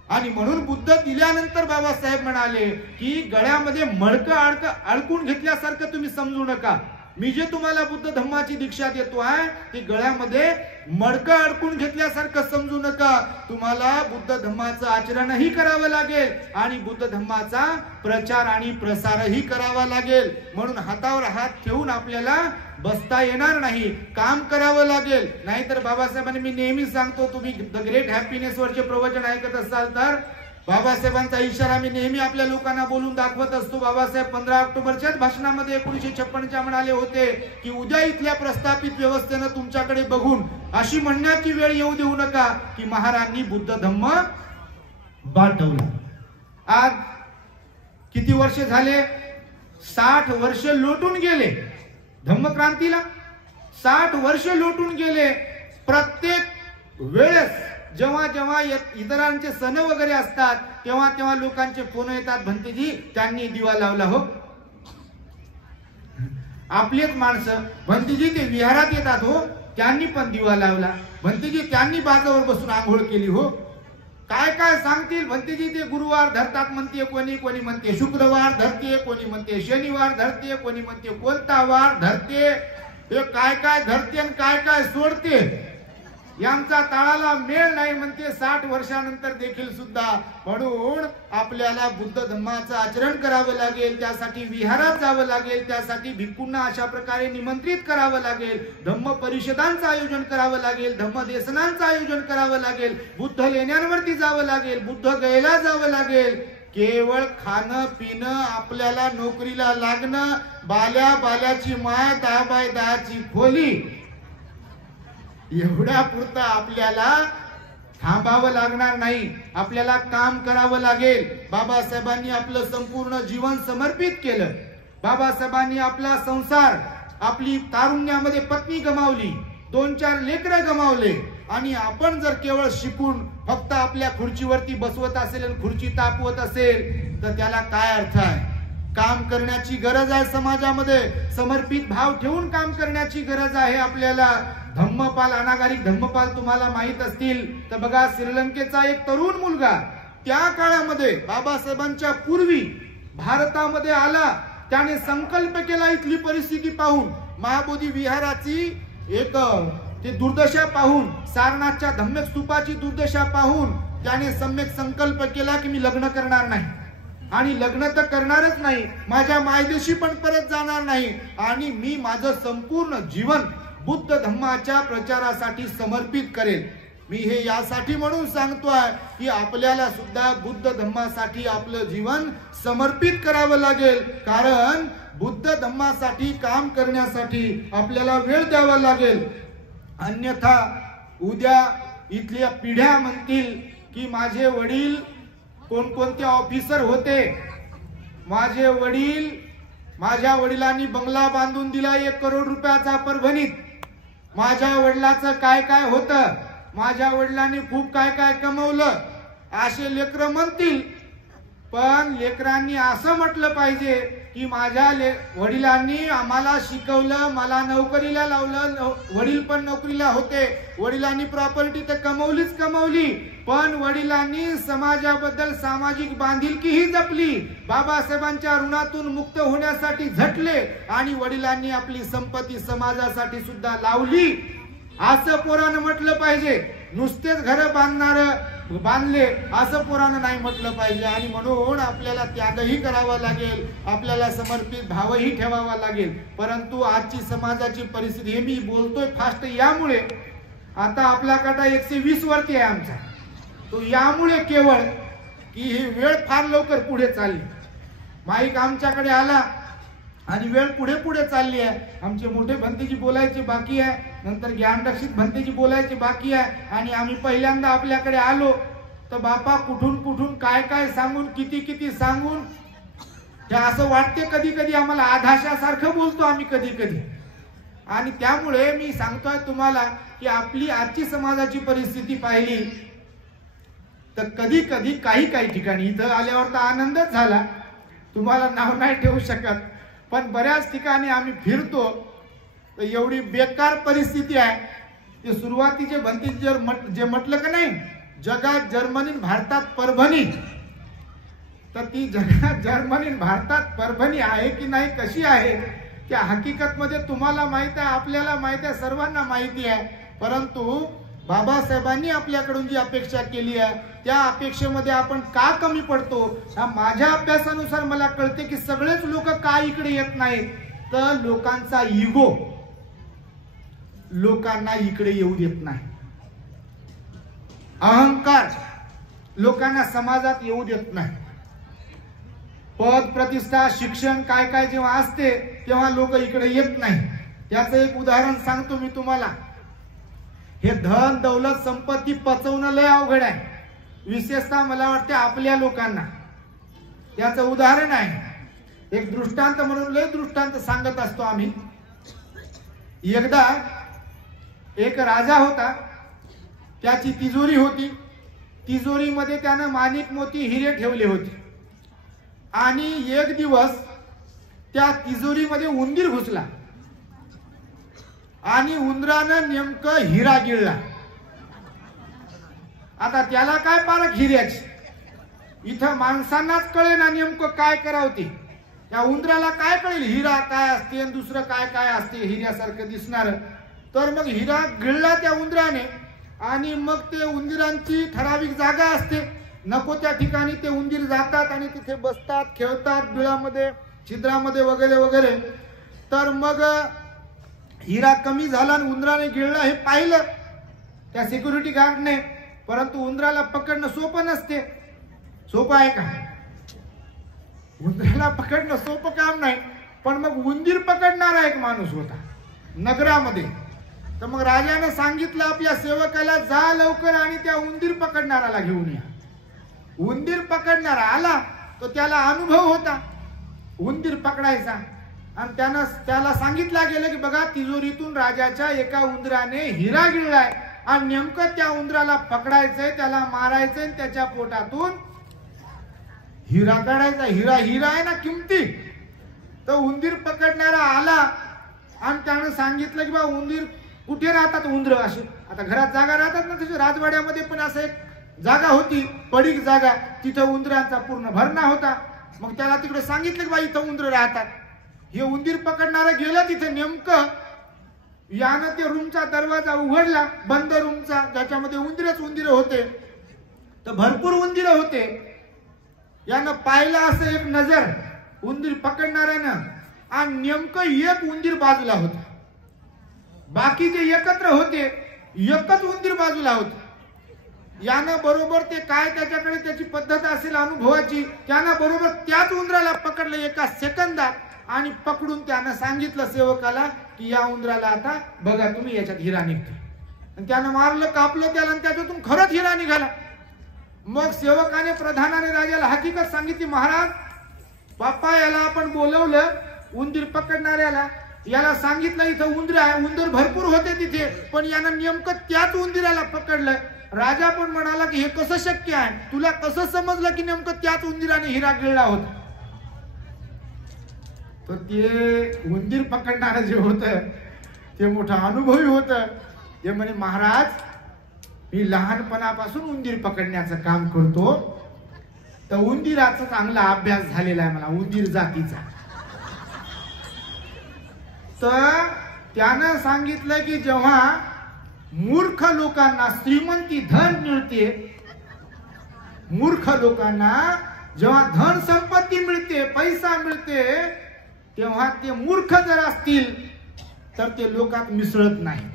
आणि म्हणून बुद्ध दिल्यानंतर बाबासाहेब म्हणाले की गळ्यामध्ये मडकं अडकून घेतल्यासारखं तुम्ही समजू नका। मी जे तुम्हाला बुद्ध धम्माची दीक्षा देतो आहे ती गळ्यामध्ये मडकं अडकून घेतल्यासारखं समजू नका। तुम्हाला बुद्ध धम्माचं आचरणही करावं लागेल आणि बुद्ध धम्माचा प्रचार आणि प्रसारही करावा लागेल। म्हणून हातावर हात ठेवून आपल्याला बसता येणार नाही, काम करावं लागेल। नाहीतर बाबासाहेबांनी, मी नेहमी सांगतो, तुम्ही द ग्रेट हॅपीनेस वरचे प्रवचन ऐकत असाल तर बाबासाहेबांचा इशारा मी नेहमी आपल्या लोकांना बोलून दाखवत असतो। बाबासाहेब 15 ऑक्टोबरच्याच भाषणामध्ये 1956च्या म्हणाले होते की उद्या इथल्या प्रस्थापित व्यवस्थेनं तुमच्याकडे बघून अशी म्हणण्याची वेळ येऊ देऊ नका की महाराजांनी बुद्ध धम्म बाटवला। आज किती वर्ष झाले? 60 वर्ष लोटून गेले धम्मक्रांतीला, 60 वर्ष लोटून गेले। प्रत्येक वेळेस जेव्हा जेव्हा इतरांचे सण वगैरे असतात तेव्हा तेव्हा लोकांचे फोन येतात, भंतेजी त्यांनी दिवा लावला हो। आपलेच माणसं, भंतेजी ते विहारात येतात हो, त्यांनी पण दिवा लावला, भंतेजी त्यांनी बाजावर बसून आंघोळ केली हो। काय काय सांगतील भंतेजी, ते गुरुवार धरतात म्हणते कोणी, कोणी म्हणते शुक्रवार धरते, कोणी म्हणते शनिवार धरते, कोणी म्हणते कोणता वार धरते, हे काय काय धरते आणि काय काय सोडते, यांचा ताळाला मेळ नाही म्हणते 60 वर्षानंतर देखील सुद्धा। म्हणून आपल्याला बुद्ध धम्माचं आचरण करावं लागेल, त्यासाठी विहारात जावं लागेल, त्यासाठी भिक्खूंना अशा प्रकारे निमंत्रित करावं लागेल, धम्म परिषदांचं आयोजन करावं लागेल, धम्म देसनांचं आयोजन करावं लागेल, बुद्ध लेण्यांवरती जावं लागेल, बुद्ध गयेला जावं लागेल। केवळ खाणं पिणं, आपल्याला नोकरीला लागणं, बाल्याची माय, 10 बाय 10ची खोली, एवढ्या पुरता आपल्याला थांबावं लागणार नाही, आपल्याला काम करावं लागेल। बाबासाहेबांनी आपलं संपूर्ण जीवन समर्पित केलं। बाबासाहेबांनी आपला संसार, आपली तारुण्यामध्ये पत्नी गमावली, 2-4 लेकरं गमावले आणि आपण जर केवळ शिकून फक्त आपल्या खुर्चीवरती बसवत असेल आणि खुर्ची तापवत असेल तर त्याला काय अर्थ आहे? काम करण्याची गरज आहे, समाजामध्ये समर्पित भाव ठेवून काम करण्याची गरज आहे आपल्याला. धम्मपाल, अनागारिक धम्मपाल तुम्हाला माहित असतील तर बघा, श्रीलंकेचा एक तरुण मुलगा त्या काळामध्ये बाबासाहेबांच्या पूर्वी भारतामध्ये आला. त्याने संकल्प केला इथली परिस्थिती पाहून, महाबोधी विहाराची एक ते दुर्दशा पाहून, सारनाथच्या धम्म स्तूपाची दुर्दशा पाहून त्याने सम्यक संकल्प केला की मी लग्न करणार नाही आणि लग्न तर करणारच नाही, माझ्या मायदेशी पण परत जाणार नाही आणि मी माझं संपूर्ण जीवन बुद्ध धम्माच्या प्रचारासाठी समर्पित करेल. मी हे यासाठी म्हणून सांगतोय की आपल्याला सुद्धा बुद्ध धम्मासाठी आपलं जीवन समर्पित करावं लागेल. कारण बुद्ध धम्मासाठी काम करण्यासाठी आपल्याला वेळ द्यावा लागेल. अन्यथा उद्या इथल्या पिढ्या म्हणतील की माझे वडील कोणकोणते ऑफिसर होते, माझ्या वडिलांनी बंगला बांधून दिला 1 करोड रुपयाचा परभणीत, माझ्या वडिलाचं काय काय होतं, माझ्या वडिलांनी खूप काय काय कमवलं, असे लेकरं म्हणतील. पण लेकरांनी असं म्हटलं पाहिजे की माझ्या वडिलांनी आम्हाला शिकवलं, मला नोकरीला लावलं, वडील पण नोकरीला होते, वडिलांनी प्रॉपर्टी तर कमवलीच कमवली, पण वडिलांनी समाजाबद्दल सामाजिक बांधिलकीही जपली, बाबासाहेबांच्या ऋणातून मुक्त होण्यासाठी झटले आणि वडिलांनी आपली संपत्ती समाजासाठी सुद्धा लावली, असं पोरानं म्हटलं पाहिजे. नुसतेच घर बांधले असं पोरानं नाही म्हटलं पाहिजे. आणि म्हणून आपल्याला त्यागही करावा लागेल, आपल्याला समर्पित भावही ठेवावा लागेल. परंतु आजची समाजाची परिस्थिती, हे मी बोलतोय फास्ट यामुळे, आता आपला काटा 120 वरती आहे आमचा, तो यामुळे केवळ की ही वेळ फार लवकर पुढे चालली. माईक आमच्याकडे आला आणि वेळ पुढे पुढे चालली आहे. आमचे मोठे भंतेजी बोलायचे बाकी आहे, नंतर ज्ञानरक्षित भंतेजी बोलायचे बाकी आहे. आणि आम्ही पहिल्यांदा आपल्याकडे आलो तर बापा कुठून कुठून काय काय सांगून, किती किती सांगून, हे असं वाटते कधी कधी आम्हाला आधाशासारखं बोलतो आम्ही कधी कधी. आणि त्यामुळे मी सांगतोय तुम्हाला की आपली आजची समाजाची परिस्थिती पाहिली तर कधी कधी काही ठिकाणी, इथं आल्यावर तर आनंदच झाला, तुम्हाला नाव नाही ठेवू शकत, पण बऱ्याच ठिकाणी आम्ही फिरतो तर एवढी बेकार परिस्थिती आहे. ते सुरुवातीचे भंती जे म्हटलं का नाही, जगात जर्मनी भारतात परभणी, तर ती जगात जर्मनी भारतात परभणी आहे की नाही, कशी आहे, त्या हकीकत मध्ये तुम्हाला माहित आहे, आपल्याला माहित आहे, सर्वांना माहिती आहे. परंतु बाबासाहेबांनी आपल्याकडून जी अपेक्षा केली आहे त्या अपेक्षेमध्ये आपण का कमी पडतो? माझ्या अभ्यासानुसार मला कळते की सगळेच लोक का इकडे येत नाहीत, तर लोकांचा इगो लोकांना इकडे येऊ देत नाही, अहंकार लोकांना समाजात येऊ देत नाही. पद, प्रतिष्ठा, शिक्षण काय काय जेव्हा असते तेव्हा लोक इकडे येत नाही. त्याचं एक उदाहरण सांगतो मी तुम्हाला. हे धन दौलत संपत्ती पचवणं लय अवघड आहे, विशेषतः मला वाटते आपल्या लोकांना. त्याचं उदाहरण आहे, एक दृष्टांत म्हणून लय दृष्टांत सांगत असतो आम्ही. एकदा एक राजा होता, त्याची तिजोरी होती, तिजोरीमध्ये त्यानं माणिक मोती हिरे ठेवले होते. आणि एक दिवस त्या तिजोरीमध्ये उंदीर घुसला आणि उंदरानं नेमकं हिरा गिळला. आता त्याला काय पारख हिऱ्याची, इथं माणसांनाच कळे ना नेमकं काय करावं ते. त्या उंदराला काय कळेल हिरा काय असते आणि दुसरं काय काय असते हिऱ्यासारखं दिसणार. तर मग हिरा गिळला त्या उंदराने आणि मग ते उंदरांची ठराविक जागा असते, नको त्या ठिकाणी ते उंदीर जातात आणि तिथे बसतात, खेळतात बिळामध्ये, छिद्रामध्ये वगैरे वगैरे. तर मग हिरा कमी झाला आणि उंदराने गिळला हे पाहिलं त्या सिक्युरिटी गार्डने. परंतु उंदराला पकडणं सोपं नसते. सोपं आहे का? उंदराला पकडणं सोपं काम नाही. पण मग उंदीर पकडणारा एक माणूस होता नगरामध्ये. तर मग राजाने सांगितलं आपल्या सेवकाला, जा लवकर आणि त्या उंदीर पकडणाराला घेऊन या. उंदीर पकडणारा आला तो त्याला अनुभव होता उंदीर पकडायचा. आणि त्याला सांगितलं गेलं की बघा तिजोरीतून राजाच्या एका उंदराने हिरा गिळलाय आणि नेमकं त्या उंदराला पकडायचंय, त्याला मारायचंय, त्याच्या पोटातून हिरा काढायचा. हिरा हिरा आहे ना किमती. तर उंदीर पकडणारा आला आणि त्यानं सांगितलं की बा उंदीर कुठे राहतात उंदर असे. आता घरात जागा राहतात ना तसे राजवाड्यामध्ये पण असं एक जागा होती, पडीक जागा, तिथं उंदरांचा पूर्ण भरणा होता. मग त्याला तिकडे सांगितलं की बा इथं उंदर राहतात. हे उंदीर पकडणारा गेलं तिथे. नेमकं यानं ते रूमचा दरवाजा उघडला, बंद रूमचा, ज्याच्यामध्ये उंदीर होते. तर भरपूर उंदीर होते. यानं पाहिलं असं एक नजर उंदीर पकडणाऱ्यानं आणि नेमकं एक उंदीर बाजूला होता. बाकीचे एकत्र होते, एकच उंदीर बाजूला होता. यानं बरोबर ते काय त्याच्याकडे त्याची पद्धत असेल अनुभवाची, त्यानं बरोबर त्याच उंदराला पकडलं एका सेकंदात आणि पकडून त्यानं सांगितलं सेवकाला की या उंदराला आता बघा तुम्ही याच्यात हिरा निघतो. आणि त्यानं मारलं, कापलं त्याला आणि त्याच्यातून खरंच हिरा निघाला. मग सेवकाने प्रधानाने राजाला हकीकत सांगितली. महाराज बाप्पा याला आपण बोलवलं उंदीर पकडणाऱ्याला, याला सांगितलं इथं उंदीर आहे. उंदीर भरपूर होते तिथे, पण यानं नेमकं त्याच उंदीराला पकडलं. राजा पण म्हणाला की हे कसं शक्य आहे, तुला कसं समजलं की नेमकं त्याच उंदीराने हिरा गिळला होता. तर ते उंदीर पकडणारं जे होतं ते मोठा अनुभवी होतं. ते म्हणे महाराज मी लहानपणापासून उंदीर पकडण्याचं काम करतो, तर उंदीराचा चांगला अभ्यास झालेला आहे मला, उंदीर जातीचा. तर त्यानं सांगितलं की जेव्हा मूर्ख लोकांना श्रीमंती धन मिळते, मूर्ख लोकांना जेव्हा धन संपत्ती मिळते, पैसा मिळते, तेव्हा ते मूर्ख जर असतील तर ते लोकात मिसळत नाही.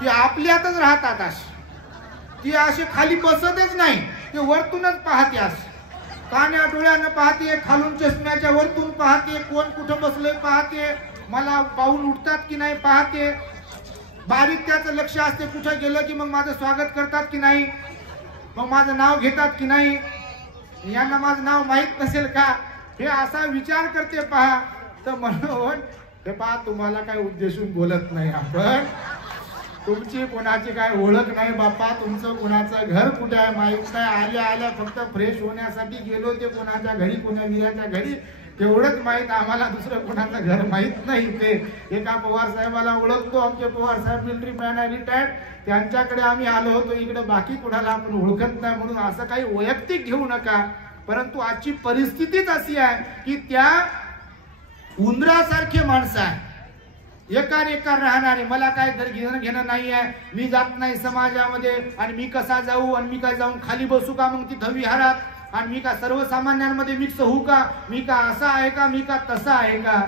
ते आपल्यातच राहतात. ती असे खाली बसतच नाही, ते वरतूनच पाहते. असं कान्या डोळ्यानं पाहते, खालून चष्म्याच्या वरतून पाहते, कोण कुठं बसले पाहते, मला पाऊल उठतात की नाही पाहते. बारीक त्याचं लक्ष असते, कुठं गेलं की मग माझं स्वागत करतात की नाही, मग माझं नाव घेतात की नाही, यांना माझं नाव माहित नसेल का, हे असा विचार करते पहा. तर म्हणून हे पहा तुम्हाला काय उद्देशून बोलत नाही आपण, तुमची कोणाची काय ओळख नाही बाप्पा, तुमचं कोणाचं घर कुठे आहे माहित नाही. आल्या आल्या फक्त फ्रेश होण्यासाठी गेलो ते कोणाच्या घरी, कोणा विराच्या घरी, तेवढंच माहित आम्हाला, दुसरं कोणाचं घर माहित नाही. ते एका पवार साहेबाला ओळखतो, आमचे पवार साहेब मिलिटरी मॅन आहे रिटायर्ड, त्यांच्याकडे आम्ही आलो होतो, इकडे बाकी कोणाला आपण ओळखत नाही. म्हणून असं काही वैयक्तिक घेऊ नका. परंतु आजची परिस्थितीच अशी आहे की त्या उंदरासारखे माणसं आहे, एकार राहणारे. मला काय घेणं नाही आहे, मी जात नाही समाजामध्ये, आणि मी कसा जाऊ, आणि मी काय जाऊन खाली बसू का मग तिथं विहारात, आणि मी का सर्वसामान्यांमध्ये मिक्स होऊ का, मी का असा आहे का, मी का तसा आहे का.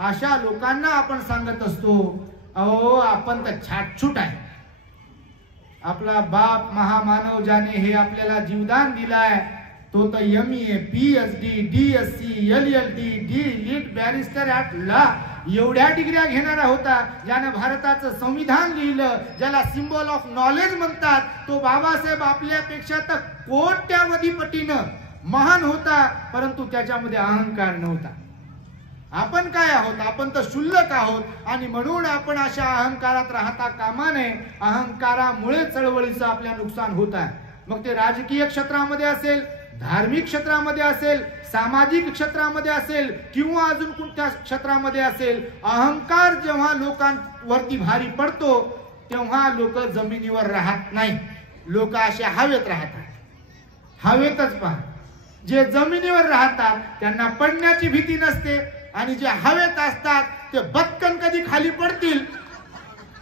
अशा लोकांना आपण सांगत असतो अहो आपण तर छाटछूट आहे. आपला बाप महामानव ज्याने हे आपल्याला जीवदान दिलाय तो तर MA, PhD, DSc, LLD, Litt barrister at law एवढ्या डिग्र्या घेणारा होता, ज्यानं भारताचं संविधान लिहिलं, ज्याला सिम्बॉल ऑफ नॉलेज म्हणतात. तो बाबासाहेब आपल्यापेक्षा तर कोट्यावधी पटीनं महान होता, परंतु त्याच्यामध्ये अहंकार नव्हता. आपण काय आहोत, आपण तर शुल्लक आहोत. आणि म्हणून आपण अशा अहंकारात राहता कामा नये. अहंकारामुळे चळवळीचं आपल्या नुकसान होत आहे. मग ते राजकीय क्षेत्रामध्ये असेल, धार्मिक क्षेत्रामध्ये असेल, सामाजिक क्षेत्रामध्ये असेल, किंवा अजून कोणत्या क्षेत्रामध्ये असेल, अहंकार जेव्हा लोकांवरती भारी पडतो तेव्हा लोक जमिनीवर राहत नाही, लोक असे हवेत राहतात. हवेतच पहा, जे जमिनीवर राहतात त्यांना पडण्याची भीती नसते, आणि जे हवेत असतात ते बत्कन कधी खाली पडतील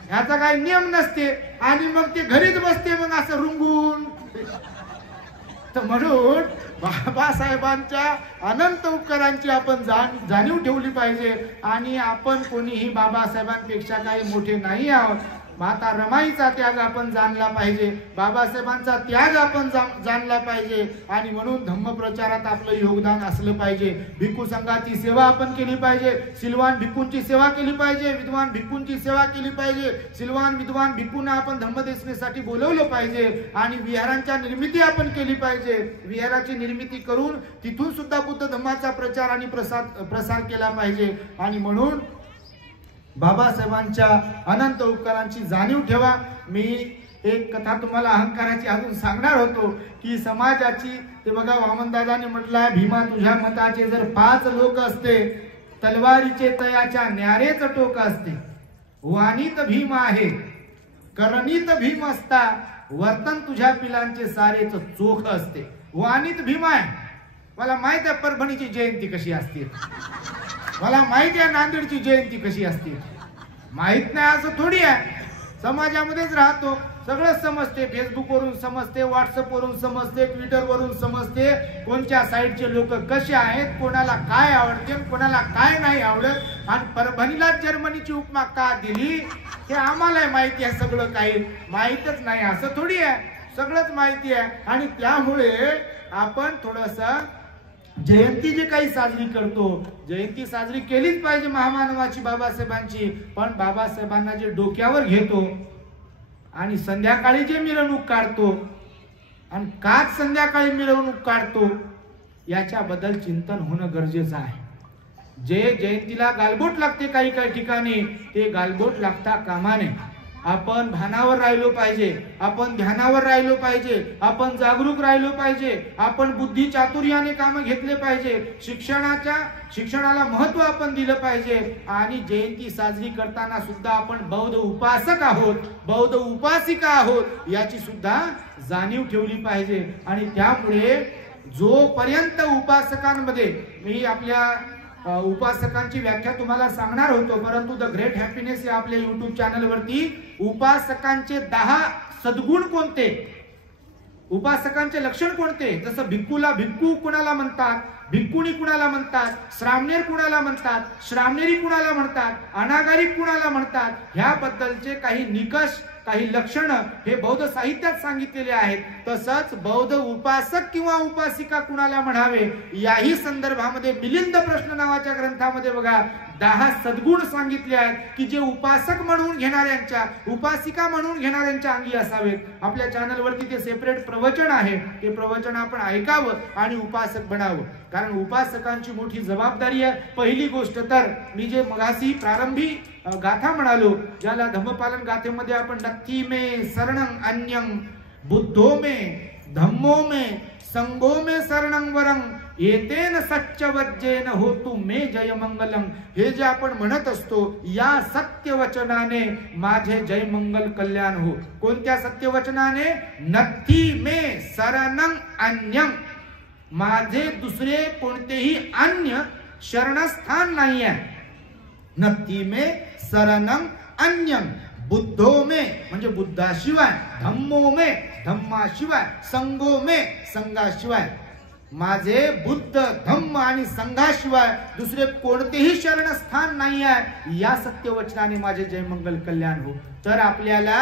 ह्याचा काही नियम नसते, आणि मग ते घरीच बसते मग असं रुंगून. तर म्हणून बाबासाहेबांच्या अनंत उपकारांची आपण जाणीव ठेवली पाहिजे. आणि आपण कोणीही बाबासाहेबांपेक्षा काही मोठे नाही आहोत. माता रमाईचा त्याग आपण जाणला पाहिजे, बाबासाहेबांचा त्याग आपण जाणला पाहिजे आणि म्हणून धम्मप्रचारात आपलं योगदान असलं पाहिजे. भिक्खू संघाची सेवा आपण केली पाहिजे, सिलवान भिक्खूंची सेवा केली पाहिजे, विद्वान भिक्खूंची सेवा केली पाहिजे. सिलवान विद्वान भिक्खूंना आपण धम्मदेशनेसाठी बोलवलं पाहिजे आणि विहारांच्या निर्मिती आपण केली पाहिजे. विहाराची निर्मिती करून तिथून सुद्धा बुद्ध धम्माचा प्रचार आणि प्रसार केला पाहिजे. आणि म्हणून बाबासाहेबांच्या अनंत उपकारांची जाणीव ठेवा. मी एक कथा तुम्हाला अहंकाराची अजून सांगणार होतो की समाजाची, ते बघा वामनदादाने म्हटलं, भीमा तुझ्या मताचे जर 5 लोक असते, तलवारीचे तयाच्या न्यारेच टोक असते. वाणीत भीम आहे, करणीत भीम असता, वर्तन तुझ्या पिलांचे सारेच चोख असते. वाणीत भीम आहे. मला माहित आहे परभणीची जयंती कशी असते, मला माहिती आहे नांदेडची जयंती कशी असते. माहित नाही असं थोडी आहे. समाजामध्येच राहतो, सगळं समजते. फेसबुक वरून समजते, व्हॉट्सअप वरून समजते, ट्विटर वरून समजते कोणत्या साईडचे लोक कसे आहेत, कोणाला काय आवडते, कोणाला काय नाही आवडत. आणि परभणीला जर्मनीची उपमा का दिली हे आम्हाला माहिती आहे. सगळं काही माहीतच नाही असं थोडी आहे, सगळंच माहिती आहे. आणि त्यामुळे आपण थोडस जयंती जे काही साजरी करतो, जयंती साजरी केलीच पाहिजे महामानवाची, बाबासाहेबांची. पण बाबासाहेबांना जे डोक्यावर घेतो आणि संध्याकाळी जे मिरवणूक काढतो आणि काच संध्याकाळी मिरवणूक काढतो, याच्याबद्दल चिंतन होणं गरजेचं आहे. जे जयंतीला गालबोट लागते काही काही ठिकाणी, ते गालबोट लागता कामा नये. आपण भानावर राहिलो पाहिजे, आपण ध्यानावर राहिलो पाहिजे, आपण जागरूक राहिलो पाहिजे, आपण बुद्धी चातुर्याने काम घेतले पाहिजे, शिक्षणाला महत्व आपण दिलं पाहिजे. आणि जयंती साजरी करताना सुद्धा आपण बौद्ध उपासक आहोत, बौद्ध उपासिका आहोत, याची सुद्धा जाणीव ठेवली पाहिजे. आणि त्यामुळे जोपर्यंत उपासकांमध्ये, मी आपल्या उपासकांची व्याख्या तुम्हाला सांगणार होतो, परंतु द ग्रेट हॅपीनेस या आपल्या युट्यूब चॅनल वरती उपासकांचे 10 सद्गुण कोणते, उपासकांचे लक्षण कोणते, जसं भिक्खूला भिक्खू कुणाला म्हणतात, भिक्खुणी कुणाला म्हणतात, श्रामणेर कुणाला म्हणतात, श्रामणेरी कुणाला म्हणतात, अनागारिक कुणाला म्हणतात, ह्याबद्दलचे काही निकष, काही लक्षण हे बौद्ध साहित्यात सांगितलेले आहेत. तसंच बौद्ध उपासक किंवा उपासिका कुणाला म्हणावे याही संदर्भामध्ये मिलिंद प्रश्न नावाच्या ग्रंथामध्ये बघा 10 सद्गुण सांगितले आहेत की जे उपासक म्हणून घेणाऱ्यांच्या, उपासिका म्हणून घेणाऱ्यांच्या अंगी असावेत. आपल्या चॅनल वरती ते सेपरेट प्रवचन आहे, ते प्रवचन आपण ऐकावं आणि उपासक बनावं. कारण उपासकांची मोठी जबाबदारी आहे. पहिली गोष्ट तर मी जे मगाशी प्रारंभी गाथा म्हणालो, ज्याला धम्मपालन गाथेमध्ये आपण नत्थी में शरणं अन्यं, बुद्धो में धम्मो में संगो में शरणं वरं, येतेन सच्चवज्जेन होतु मे जय मंगलम. हे जे आपण म्हणत असतो, या सत्यवचनाने माझे जय मंगल कल्याण हो. कोणत्या सत्यवचनाने? नत्थी में शरणं अन्यं, माझे दुसरे कोणतेही अन्य शरणस्थान नाही आहे. नत्थी में शरणं अन्यं, बुद्धो में म्हणजे बुद्धाशिवाय, धम्मो में धम्माशिवाय, संगो में संघाशिवाय, माझे बुद्ध धम्म आणि संघाशिवाय दुसरे कोणतेही शरणस्थान नाही आहे. या सत्यवचनाने माझे जय मंगल कल्याण हो. तर आपल्याला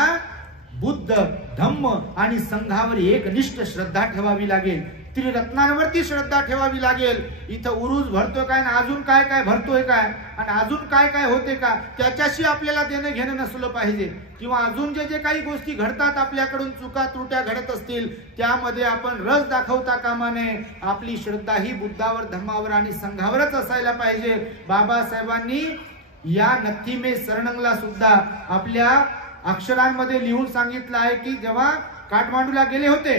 बुद्ध धम्म आणि संघावर एकनिष्ठ श्रद्धा ठेवावी लागेल, त्रिरत्नांवरती श्रद्धा ठेवावी लागेल. इथं उरूस भरतोय काय आणि अजून काय काय भरतोय काय आणि अजून काय काय होते का, त्याच्याशी आपल्याला देणं घेणं नसलं पाहिजे. किंवा अजून जे जे काही गोष्टी घडतात आपल्याकडून, चुका त्रुट्या घडत असतील, त्यामध्ये आपण रस दाखवता कामा नये. आपली श्रद्धा ही बुद्धावर, धम्मावर आणि संघावरच असायला पाहिजे. बाबासाहेबांनी या नत्थी में शरणंला सुद्धा आपल्या अक्षरांमध्ये लिहून सांगितलं आहे की जेव्हा काठमांडूला गेले होते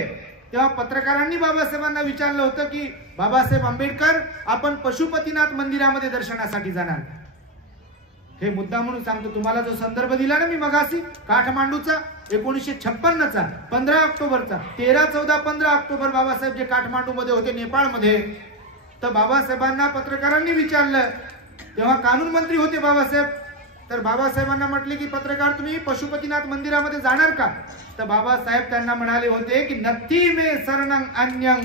तेव्हा पत्रकारांनी बाबासाहेबांना विचारलं होतं की बाबासाहेब आंबेडकर, आपण पशुपतीनाथ मंदिरामध्ये दर्शनासाठी जाणार. हे मुद्दा म्हणून सांगतो तुम्हाला, जो संदर्भ दिला ना मी मगाशी काठमांडूचा 1956चा 15 ऑक्टोबरचा, 13, 14, 15 ऑक्टोबर बाबासाहेब जे काठमांडू मध्ये होते, नेपाळमध्ये, तर बाबासाहेबांना पत्रकारांनी विचारलं, तेव्हा कानून मंत्री होते बाबासाहेब. तर बाबासाहेबांना म्हटले की पत्रकार, तुम्ही पशुपतीनाथ मंदिरामध्ये जाणार का? तर बाबासाहेब त्यांना म्हणाले होते की नत्थी में शरणं अन्यं,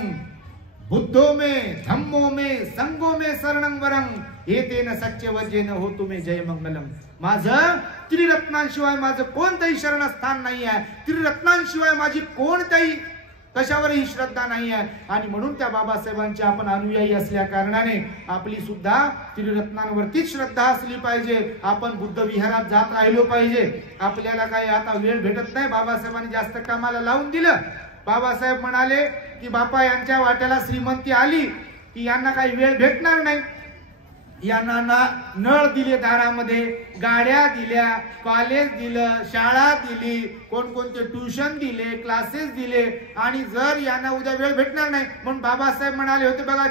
बुद्धो में धम्मो में संगो में शरणं वरं एतेन सच्चे वजेन हो तुम्ही जय मंगलम. माझं त्रिरत्नांशिवाय माझं कोणतंही शरणस्थान नाही आहे. त्रिरत्नांशिवाय माझी कोणतंही कशावरही श्रद्धा नाही आहे. आणि म्हणून त्या बाबासाहेबांचे आपण अनुयायी असल्या कारणाने आपली सुद्धा त्रिरत्नांवरतीच श्रद्धा असली पाहिजे. आपण बुद्ध विहारात जात राहिलो पाहिजे. आपल्याला काही आता वेळ भेटत नाही. बाबासाहेबांनी जास्त कामाला लावून दिलं. बाबासाहेब म्हणाले की बापा यांच्या वाट्याला श्रीमंती आली की यांना काही वेळ भेटणार नाही. यांना नळ दिले दारामध्ये, गाड्या दिल्या, कॉलेज दिलं, शाळा दिली, कोणकोणते ट्युशन दिले, क्लासेस दिले. आणि जर यांना उद्या वेळ भेटणार नाही म्हणून बाबासाहेब म्हणाले होते बघा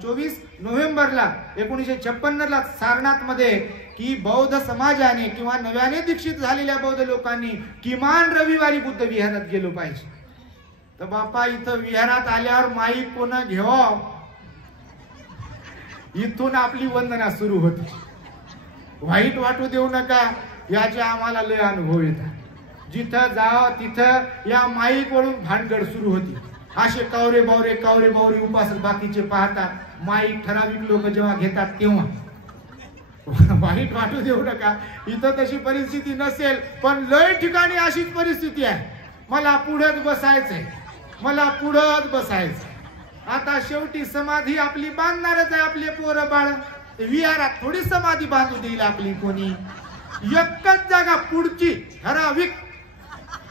24 नोव्हेंबरला 1956ला सारनाथ मध्ये की बौद्ध समाजाने किंवा नव्याने दीक्षित झालेल्या बौद्ध लोकांनी किमान रविवारी बुद्ध विहारात गेलो पाहिजे. तर बापा इथं विहारात आल्यावर माईक कोण घेवा, इथून आपली वंदना सुरू होती. वाईट वाटू देऊ नका, याचे आम्हाला लय अनुभव येतात. जिथं जावं तिथं या माईक वरून भानगड सुरू होती. असे कावरे बावरे उपासक बाकीचे पाहतात. माईक ठराविक लोक जेव्हा घेतात तेव्हा वाईट वाटू देऊ नका. इथं तशी परिस्थिती नसेल पण लय ठिकाणी अशीच परिस्थिती आहे. मला पुढेच बसायचंय, मला पुढेच बसायचं. आता शेवटी समाधी आपली बांधणारच आहे. आपले पोरं बाळ विहारात थोडी समाधी बांधू देईल आपली कोणी. एकच जागा पुढची ठराविक.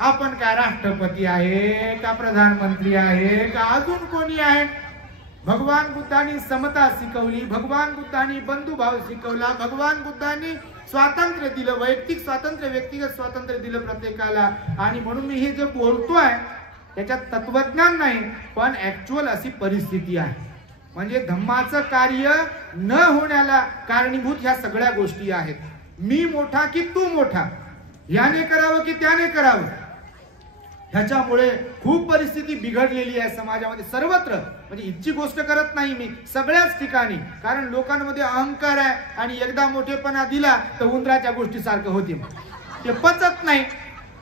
आपण काय राष्ट्रपती आहे का प्रधानमंत्री आहे का अजून कोणी आहे. भगवान बुद्धांनी समता शिकवली, भगवान बुद्धांनी बंधुभाव शिकवला, भगवान बुद्धांनी स्वातंत्र्य दिलं, वैयक्तिक स्वातंत्र्य, व्यक्तिगत स्वातंत्र्य दिलं प्रत्येकाला. आणि म्हणून मी हे जे बोलतोय त्याच्यात तत्वज्ञान नाही पण ऍक्च्युअल अशी परिस्थिती आहे. म्हणजे धम्माचं कार्य न होण्याला कारणीभूत ह्या सगळ्या गोष्टी आहेत. मी मोठा की तू मोठा, याने करावं की त्याने करावं, ह्याच्यामुळे खूप परिस्थिती बिघडलेली आहे समाजामध्ये सर्वत्र. म्हणजे इतकी गोष्ट करत नाही मी, सगळ्याच ठिकाणी. कारण लोकांमध्ये अहंकार आहे आणि एकदा मोठेपणा दिला तर उंदराच्या गोष्टी सारखं होते. ते पचत नाही.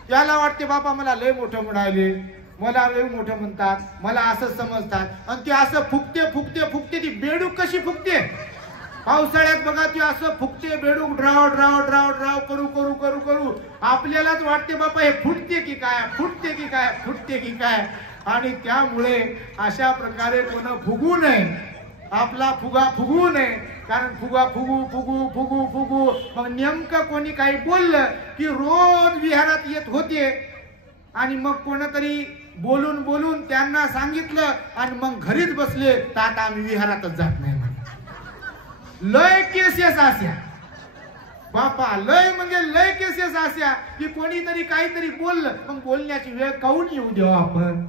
त्याला वाटते बापा मला लय मोठं म्हणाले, मला लय मोठं म्हणतात, मला असं समजतात. आणि ते असं फुकते ती बेडूक कशी फुकते पावसाळ्यात बघा. ती असं फुकते बेडूक, ड्राव करू आपल्यालाच वाटते बापा हे फुटते की काय. आणि त्यामुळे अशा प्रकारे कोण फुगू नये, आपला फुगा फुगू नये. कारण फुगा फुगू मग नेमकं कोणी काही बोललं की रोज विहारात येत होते आणि मग कोणतरी बोलून त्यांना सांगितलं आणि मग घरीच बसले तर आता आम्ही विहारातच जात नाही म्हणे. लय केसेस अशा बापा, लय म्हणजे लय केसेस अशा की कोणीतरी काहीतरी बोललं मग बोलण्याची वेळ काऊन येऊ देऊ आपण.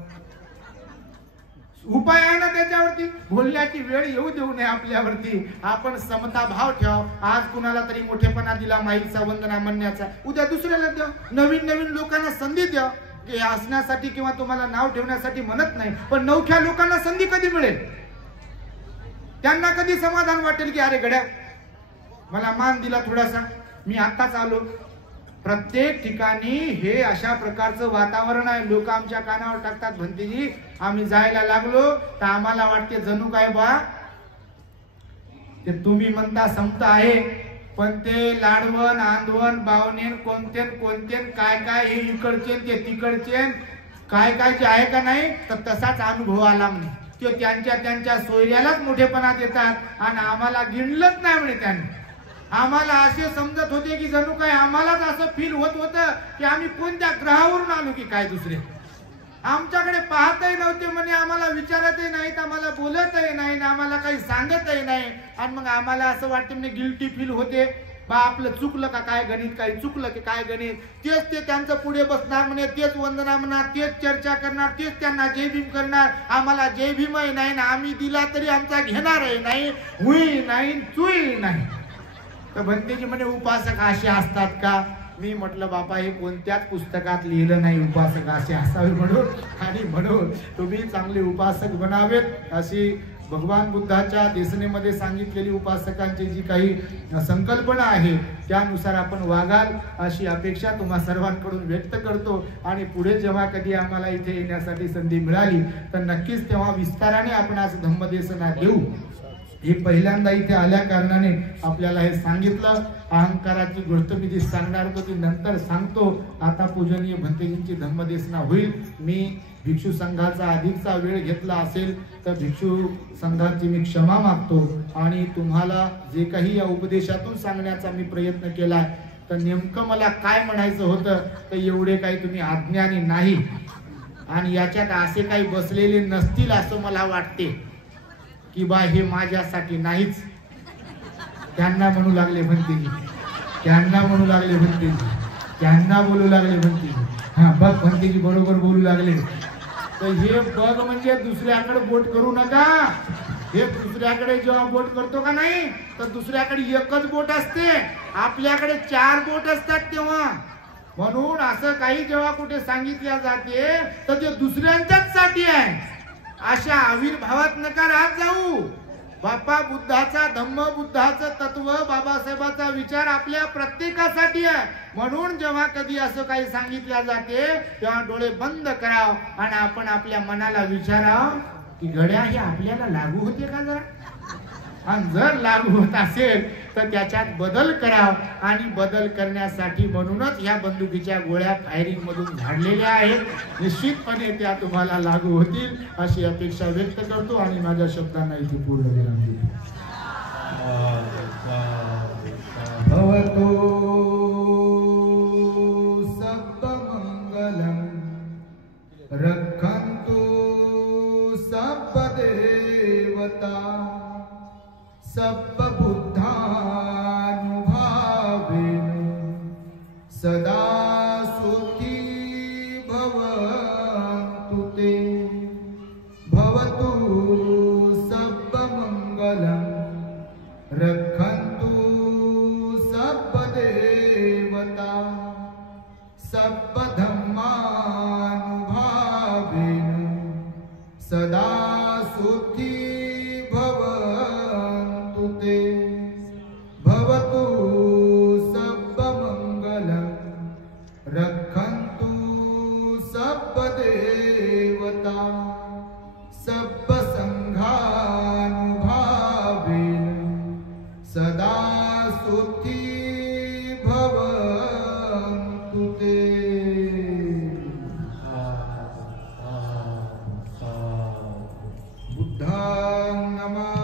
उपाय आहे ना त्याच्यावरती, बोलण्याची वेळ येऊ देऊ नये आपल्यावरती. आपण समता भाव ठेव. आज कुणाला तरी मोठेपणा दिला माईचा वंदना म्हणण्याचा, उद्या दुसऱ्याला द्या. नवीन लोकांना संधी द्या. हे असण्यासाठी किंवा तुम्हाला नाव ठेवण्यासाठी म्हणत नाही पण नवख्या लोकांना संधी कधी मिळेल, त्यांना कधी समाधान वाटेल की अरे गड्या मला मान दिला थोडासा, मी आत्ताच आलो. प्रत्येक ठिकाणी हे अशा प्रकारचं वातावरण आहे. लोक आमच्या कानावर टाकतात भंतेजी आम्ही जायला लागलो तर आम्हाला वाटते जणू काय बा ते तुम्ही म्हणता समता आहे पण ते लाडवण आंदवण बावनेन कोणते काय हे इकडचे ते तिकडचे काय जे आहे का नाही. तर तसाच अनुभव आला म्हणे. ते त्यांच्या सोयऱ्यालाच मोठेपणा देतात आणि आम्हाला गिणलंच नाही म्हणे. त्यांनी आम्हाला असे समजत होते की जणू काय आम्हालाच असं फील होतं की आम्ही कोणत्या ग्रहावरून आलो की काय. दुसरे आमच्याकडे पाहतही नव्हते म्हणे, आम्हाला विचारतही नाहीत, आम्हाला बोलतही नाही, आम्हाला काही सांगतही नाही. आणि मग आम्हाला असं वाटतं म्हणजे गिल्टी फील होते बा आपलं चुकलं का काय गणित, काही चुकलं की काय गणित. तेच ते त्यांचं पुढे बसणार म्हणे, तेच वंदना म्हणणार, तेच चर्चा करणार, तेच त्यांना जय भीम करणार. आम्हाला जय भीमही नाही ना आम्ही दिला तरी आमचा घेणारही नाही, हुई नाही चुई नाही. तर भंतेजी म्हणे उपासक असे असतात का. मी म्हटलं बापा हे कोणत्याच पुस्तकात लिहिलं नाही उपासक असे असावे म्हणून. आणि म्हणून तुम्ही चांगले उपासक बनावेत अशी भगवान बुद्धाच्या देशनेमध्ये सांगितलेली उपासकांची जी काही संकल्पना आहे त्यानुसार आपण वागाल अशी अपेक्षा तुम्हा सर्वांकडून व्यक्त करतो। आणि पुढे जेव्हा कधी आम्हाला इथे येण्यासाठी संधी मिळाली तर नक्कीच तेव्हा विस्ताराने आपण आज धम्मदेशना देऊ। हे पहिल्यांदा इथे आल्या कारणाने आपल्याला हे सांगितलं। अहंकाराची गोष्ट मी जी सांगणार होतो ती नंतर सांगतो। आता पूजनीय भंतेजींची धम्मदेशना होईल। मी भिक्षू संघाचा अधिकचा वेळ घेतला असेल तर भिक्षू संघाची मी क्षमा मागतो। आणि तुम्हाला जे काही या उपदेशातून सांगण्याचा मी प्रयत्न केला तर नेमकं मला काय म्हणायचं होतं तर एवढे काही तुम्ही अज्ञानी नाही आणि याच्यात असे काही बसलेले नसतील असं मला वाटते की बा हे माझ्यासाठी नाहीच। त्यांना म्हणू लागले भंतेजी, त्यांना म्हणू लागले भंतेजी, त्यांना बोलू लागले भंतेजी। हा बघ भंतेजी बरोबर बोलू लागले। तर हे बघ म्हणजे दुसऱ्याकडे बोट करू नका। हे दुसऱ्याकडे जेव्हा बोट करतो का नाही तर दुसऱ्याकडे एकच बोट असते, आपल्याकडे 4 बोट असतात तेव्हा। म्हणून असं काही जेव्हा कुठे सांगितल्या जाते तर ते दुसऱ्यांच्याच साठी आहे अशा आविर्भावात नका राहत जाऊ। बापा बुद्धाचा धम्म बुद्धाचं तत्व बाबासाहेबाचा विचार आपल्या प्रत्येकासाठी आहे। म्हणून जेव्हा कधी असं काही सांगितल्या जाते तेव्हा डोळे बंद कराव आणि आपण आपल्या मनाला विचाराव की घड्या हे आपल्याला लागू होते का जरा, आणि जर लागू होत असेल तर त्याच्यात बदल कराव। आणि बदल करण्यासाठी म्हणूनच या बंदुकीच्या गोळ्या फायरिंग मधून झाडलेल्या आहेत। निश्चितपणे त्या तुम्हाला लागू होतील अशी अपेक्षा व्यक्त करतो आणि माझ्या शब्दांना इथे पूर्ण विराम देतो। भवतो सर्वमंगलम रक्षन्तु सर्वदेवता सर्वबुद्धानुभावेन सदा सुखी भवन्तु ते। भवतु सर्वमंगलम रक्षन्तु सर्वदेवता सर्वधर्मानुभावेन सदा सुखी भवन्तु ते। भवतु सर्वमंगलम रक्षन्तु सर्वदेवता सर्वसंघानुभावेन सदा सुखी भवन्तु ते। बुद्धां नमः।